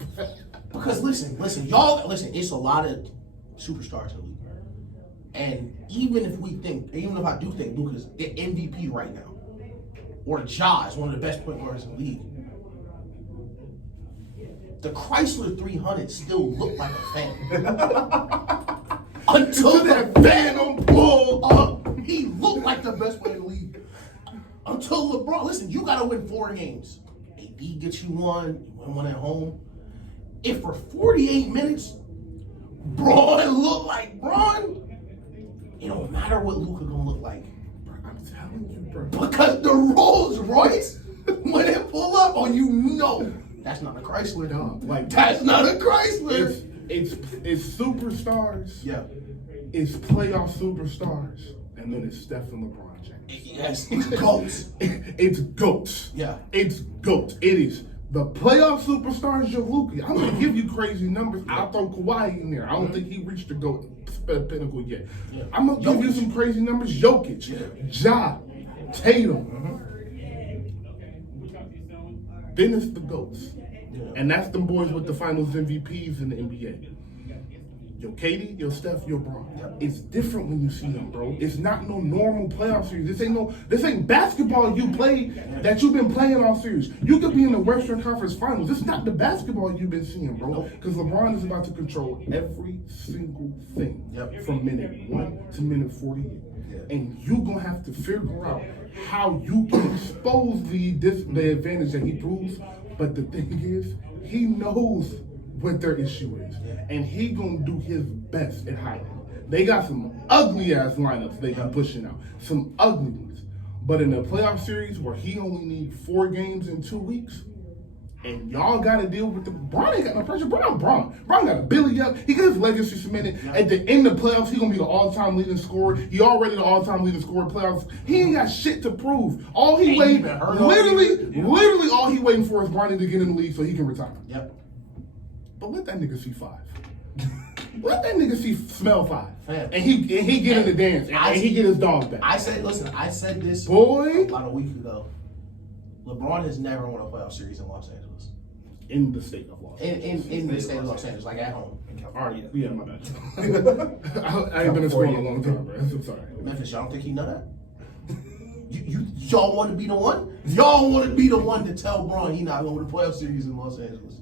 Because listen, it's a lot of superstars in the league. And even if I do think Luka's the MVP right now, or Ja is one of the best point guards in the league, the Chrysler 300 still looked like a fan. Until that Phantom pulled up, he looked like the best player in the league. Until LeBron, listen, you gotta win 4 games. AD gets you one, you win one at home. If for 48 minutes, Braun look like Braun, it don't matter what Luka gonna look like. Bro, I'm telling you, bro. Because the Rolls Royce, when it pull up on that's not a Chrysler, dog. Like, That's not a Chrysler. It's superstars. Yeah. It's playoff superstars. And then it's Steph and LeBron James. Yes, it's GOATs. It's GOATs. Yeah. It's GOATs. It is. The playoff superstars, your Luka. I'm going to give you crazy numbers. I'll throw Kawhi in there. I don't think he reached the GOAT pinnacle yet. Yeah. I'm going to give you some crazy numbers. Jokic, Ja, Tatum. Then it's the GOATs. Yeah. And that's the boys with the finals MVPs in the NBA. Yo, KD, yo, Steph, yo, Bron. It's different when you see them, bro. It's not no normal playoff series. This ain't basketball you play that you've been playing all series. You could be in the Western Conference Finals. It's not the basketball you've been seeing, bro. Because LeBron is about to control every single thing from minute 1 to minute 48. And you're going to have to figure out how you can expose the advantage that he proves. But the thing is, he knows what their issue is. And he gonna do his best at hiding. They got some ugly ass lineups they been pushing out. Some ugly ones. But in the playoff series where he only needs 4 games in 2 weeks, and y'all gotta deal with Bron ain't got no pressure. Bron got a Billy up. He got his legacy cemented. At the end of the playoffs, he gonna be the all-time leading scorer. He already the all-time leading scorer in playoffs. He ain't got shit to prove. All he waiting, literally all he waiting for is Bronny to get in the league so he can retire. Yep. But let that nigga see 5. Let that nigga smell 5. Fam. And he get in the dance. And he get his dog back. I said this about a week ago. LeBron has never won a playoff series in Los Angeles. In the state of Los Angeles. In the state of Los Angeles, like at home. All right, yeah, my bad. I ain't been in school in a long time, bro. I'm sorry. Memphis, y'all don't think he know that? Y'all want to be the one? Y'all want to be the one to tell Bron he not going to the playoff series in Los Angeles.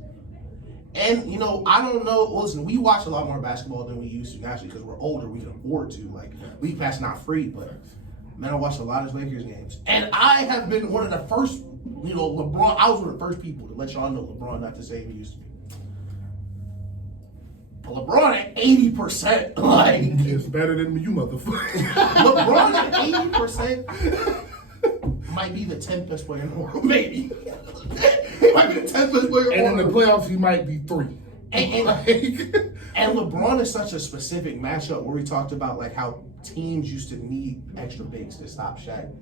And, I don't know. Well, listen, we watch a lot more basketball than we used to, actually, because we're older. We can afford to. Like, League Pass not free, but, man, I watch a lot of Lakers games. And I have been one of the first, LeBron, I was one of the first people to let y'all know LeBron not the same he used to be. But LeBron at 80%, like... It's better than you, motherfucker. LeBron at 80% might be the 10th best player in the world, maybe. He might be the 10th best player in the world. And in the playoffs, he might be 3. And LeBron is such a specific matchup where we talked about like how teams used to need extra bigs to stop Shaq.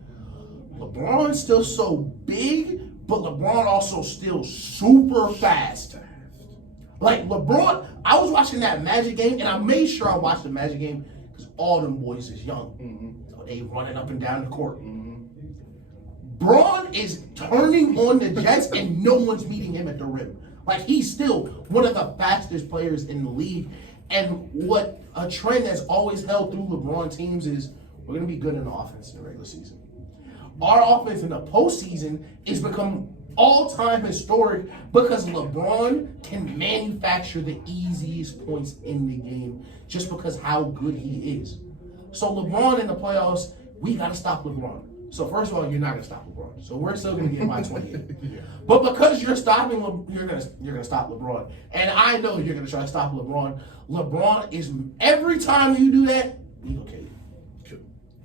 LeBron's still so big, but LeBron also still super fast. Like LeBron, I was watching that Magic game, and I made sure I watched the Magic game because all them boys is young. So they running up and down the court. Braun is turning on the Jets, and no one's meeting him at the rim. Like, he's still one of the fastest players in the league. And what a trend that's always held through LeBron teams is we're going to be good in the offense in the regular season. Our offense in the postseason is become all-time historic because LeBron can manufacture the easiest points in the game just because how good he is. So LeBron in the playoffs, we got to stop LeBron. So first of all, you're not going to stop LeBron. So we're still going to get by 28. But because you're stopping you're going to stop LeBron. And I know you're going to try to stop LeBron. LeBron is, every time you do that, he's going to kill you.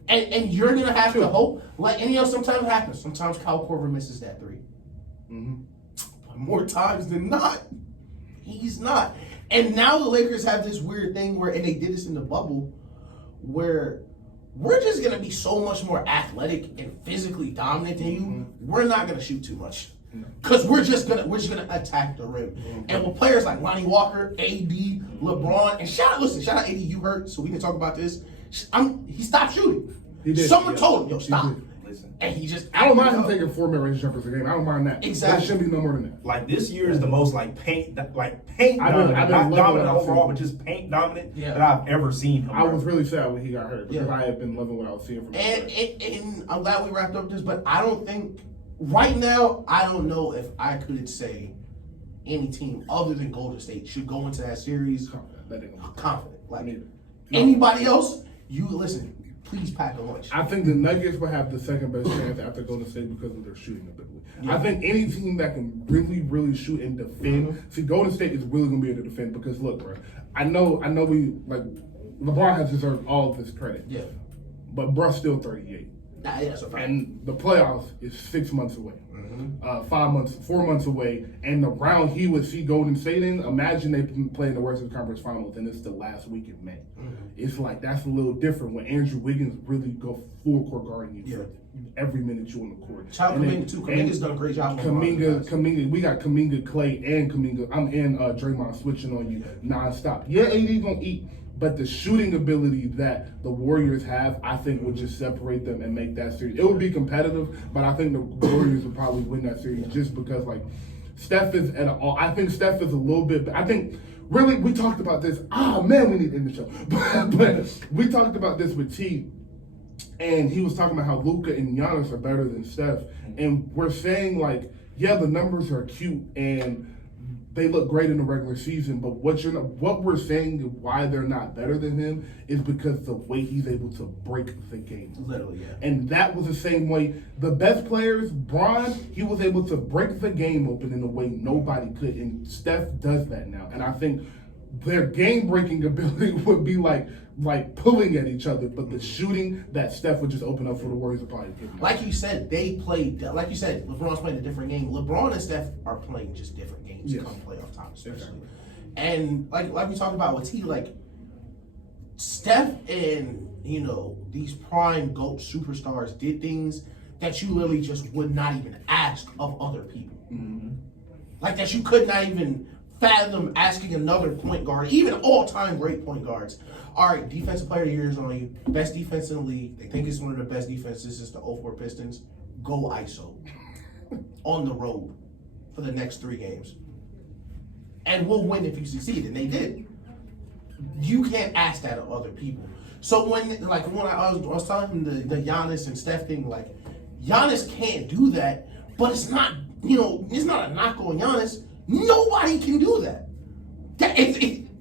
And you're going to have to hope, like any else sometimes happens. Sometimes Kyle Korver misses that three. But more times than not, he's not. And now the Lakers have this weird thing where, and they did this in the bubble, where we're just going to be so much more athletic and physically dominant than you. We're not going to shoot too much. Because we're just gonna attack the rim. And with players like Lonnie Walker, AD, LeBron, and shout out AD, you hurt, so we can talk about this. He stopped shooting. He did. Someone told him, yo, stop. Listen. And he just, I don't mind him taking 4 mid-range jumpers a game. I don't mind that. Exactly. That shouldn't be no more than that. Like, this year is the most paint I've dominant, been not dominant loving overall, but just paint dominant Yeah. that I've ever seen him. I was really sad when he got hurt because Yeah. I had been loving what I was seeing from him. and I'm glad we wrapped up this, but I don't think, right now, I don't know if I could say any team other than Golden State should go into that series confident. Like, anybody else, you listen, please pack a lunch. I think the Nuggets will have the second best chance after Golden State because of their shooting ability. Yeah. I think any team that can really shoot and defend. See, Golden State is really gonna be able to defend because look, bro, I know we like LeBron has deserved all of his credit. Yeah. But bruh's still 38. Nah, yeah, that's a fact. And the playoffs is 6 months away. 4 months away. And the round he would see Golden State in, imagine they play in the Western Conference Finals and it's the last week in May. It's like, that's a little different when Andrew Wiggins really go full court guarding you for every minute you on the court. Shout out Kuminga too. Kuminga's done a great job. Kuminga, we got Kuminga, Clay, and Kuminga. I'm in Draymond switching on you nonstop. Yeah, AD gonna eat. But the shooting ability that the Warriors have, I think, would just separate them and make that series. It would be competitive, but I think the Warriors would probably win that series just because, like, Steph is at all. I think Steph is a little bit. I think really we talked about this. Man, we need to end the show. But we talked about this with T, and he was talking about how Luka and Giannis are better than Steph, and we're saying like, yeah, the numbers are cute and they look great in the regular season, but what we're saying why they're not better than him is because the way he's able to break the game. Literally, yeah. And that was the same way. The best players, Bron, he was able to break the game open in a way nobody could. And Steph does that now. And I think their game-breaking ability would be like pulling at each other, but the shooting that Steph would just open up for the Warriors would probably give them. Like you said, like you said, LeBron's playing a different game. LeBron and Steph are playing just different games come playoff time, especially. Exactly. And like we talked about with T, like Steph and these prime GOAT superstars did things that you literally just would not even ask of other people. Like that you could not even fathom asking another point guard, even all-time great point guards. All right, defensive player of the year is on you. Best defense in the league. They think it's one of the best defenses since the 04 Pistons. Go ISO on the road for the next 3 games. And we'll win if you succeed. And they did. You can't ask that of other people. So when I was telling him the Giannis and Steph thing, like Giannis can't do that, but it's not, it's not a knock on Giannis. Nobody can do that.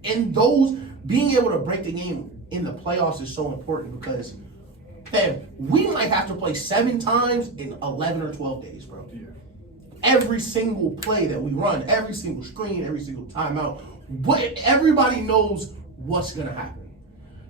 And those being able to break the game in the playoffs is so important because, fam, we might have to play 7 times in 11 or 12 days, bro. Yeah. Every single play that we run, every single screen, every single timeout, everybody knows what's gonna happen.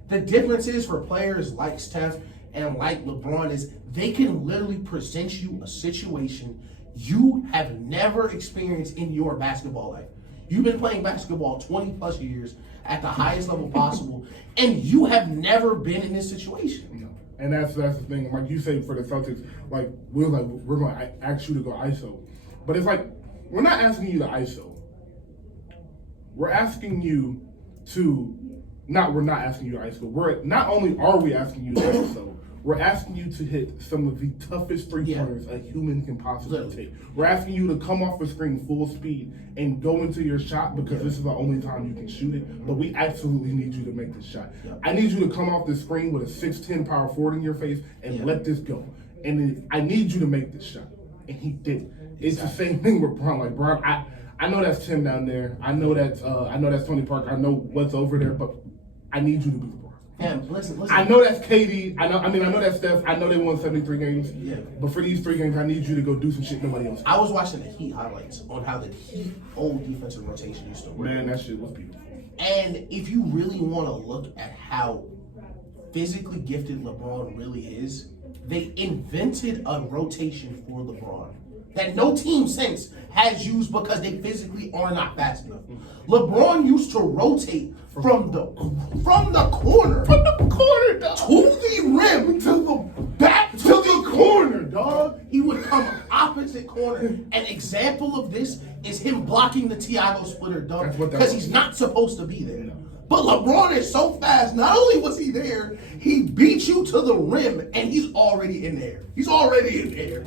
The difference is for players like Steph and like LeBron is they can literally present you a situation you have never experienced in your basketball life. You've been playing basketball 20 plus years at the highest level possible, and you have never been in this situation. No. And that's the thing. Like you say for the Celtics, we're going to ask you to go ISO. But it's like, we're not asking you to ISO. We're asking you to, we're not asking you to ISO. Not only are we asking you to ISO, we're asking you to hit some of the toughest three-pointers a human can possibly take. We're asking you to come off the screen full speed and go into your shot because this is the only time you can shoot it. But we absolutely need you to make this shot. I need you to come off the screen with a 6'10" power forward in your face and let this go. And then I need you to make this shot. And he did. It's the same thing with Bron. Like, Bron, I know that's Tim down there. I know that's Tony Parker. I know what's over there, but I need you to be LeBron. Man, listen. I know that's KD. I know that's Steph. I know they won 73 games. Yeah. But for these 3 games, I need you to go do some shit nobody else can. I was watching the Heat highlights on how the Heat old defensive rotation used to work. Man, that shit was beautiful. And if you really want to look at how physically gifted LeBron really is, they invented a rotation for LeBron that no team since has used because they physically are not fast enough. LeBron used to rotate from the corner Dog. to the rim to the back to the corner, dog. He would come opposite corner. An example of this is him blocking the Thiago splitter dunk because he's not supposed to be there. But LeBron is so fast. Not only was he there, he beat you to the rim, and he's already in there. He's already in there.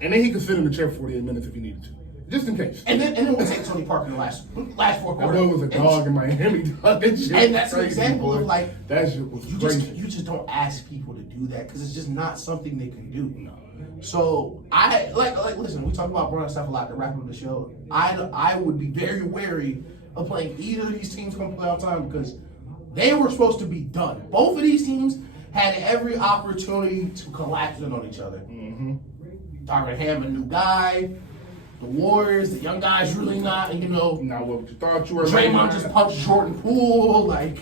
And then he could sit in the chair for 48 minutes if he needed to, just in case. And then we'll take Tony Parker in the last 4 That quarters. boy was a dog in Miami, dog. That shit And that's was an crazy, example boy. of like that shit was crazy. you just don't ask people to do that because it's just not something they can do. No. So I like listen. We talk about Bron stuff a lot to wrap up the show. I would be very wary of playing either of these teams come playoff time because they were supposed to be done. Both of these teams had every opportunity to collapse in on each other. Mm-hmm. Darvin Ham, a new guy. The Warriors, the young guys really not, Not what you thought you were. Draymond just punched Jordan Poole, like,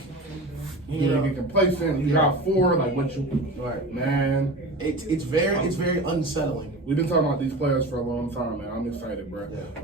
You get complacent. You got 4, like what you like, man. It's very unsettling. We've been talking about these players for a long time, man. I'm excited, bro. Yeah.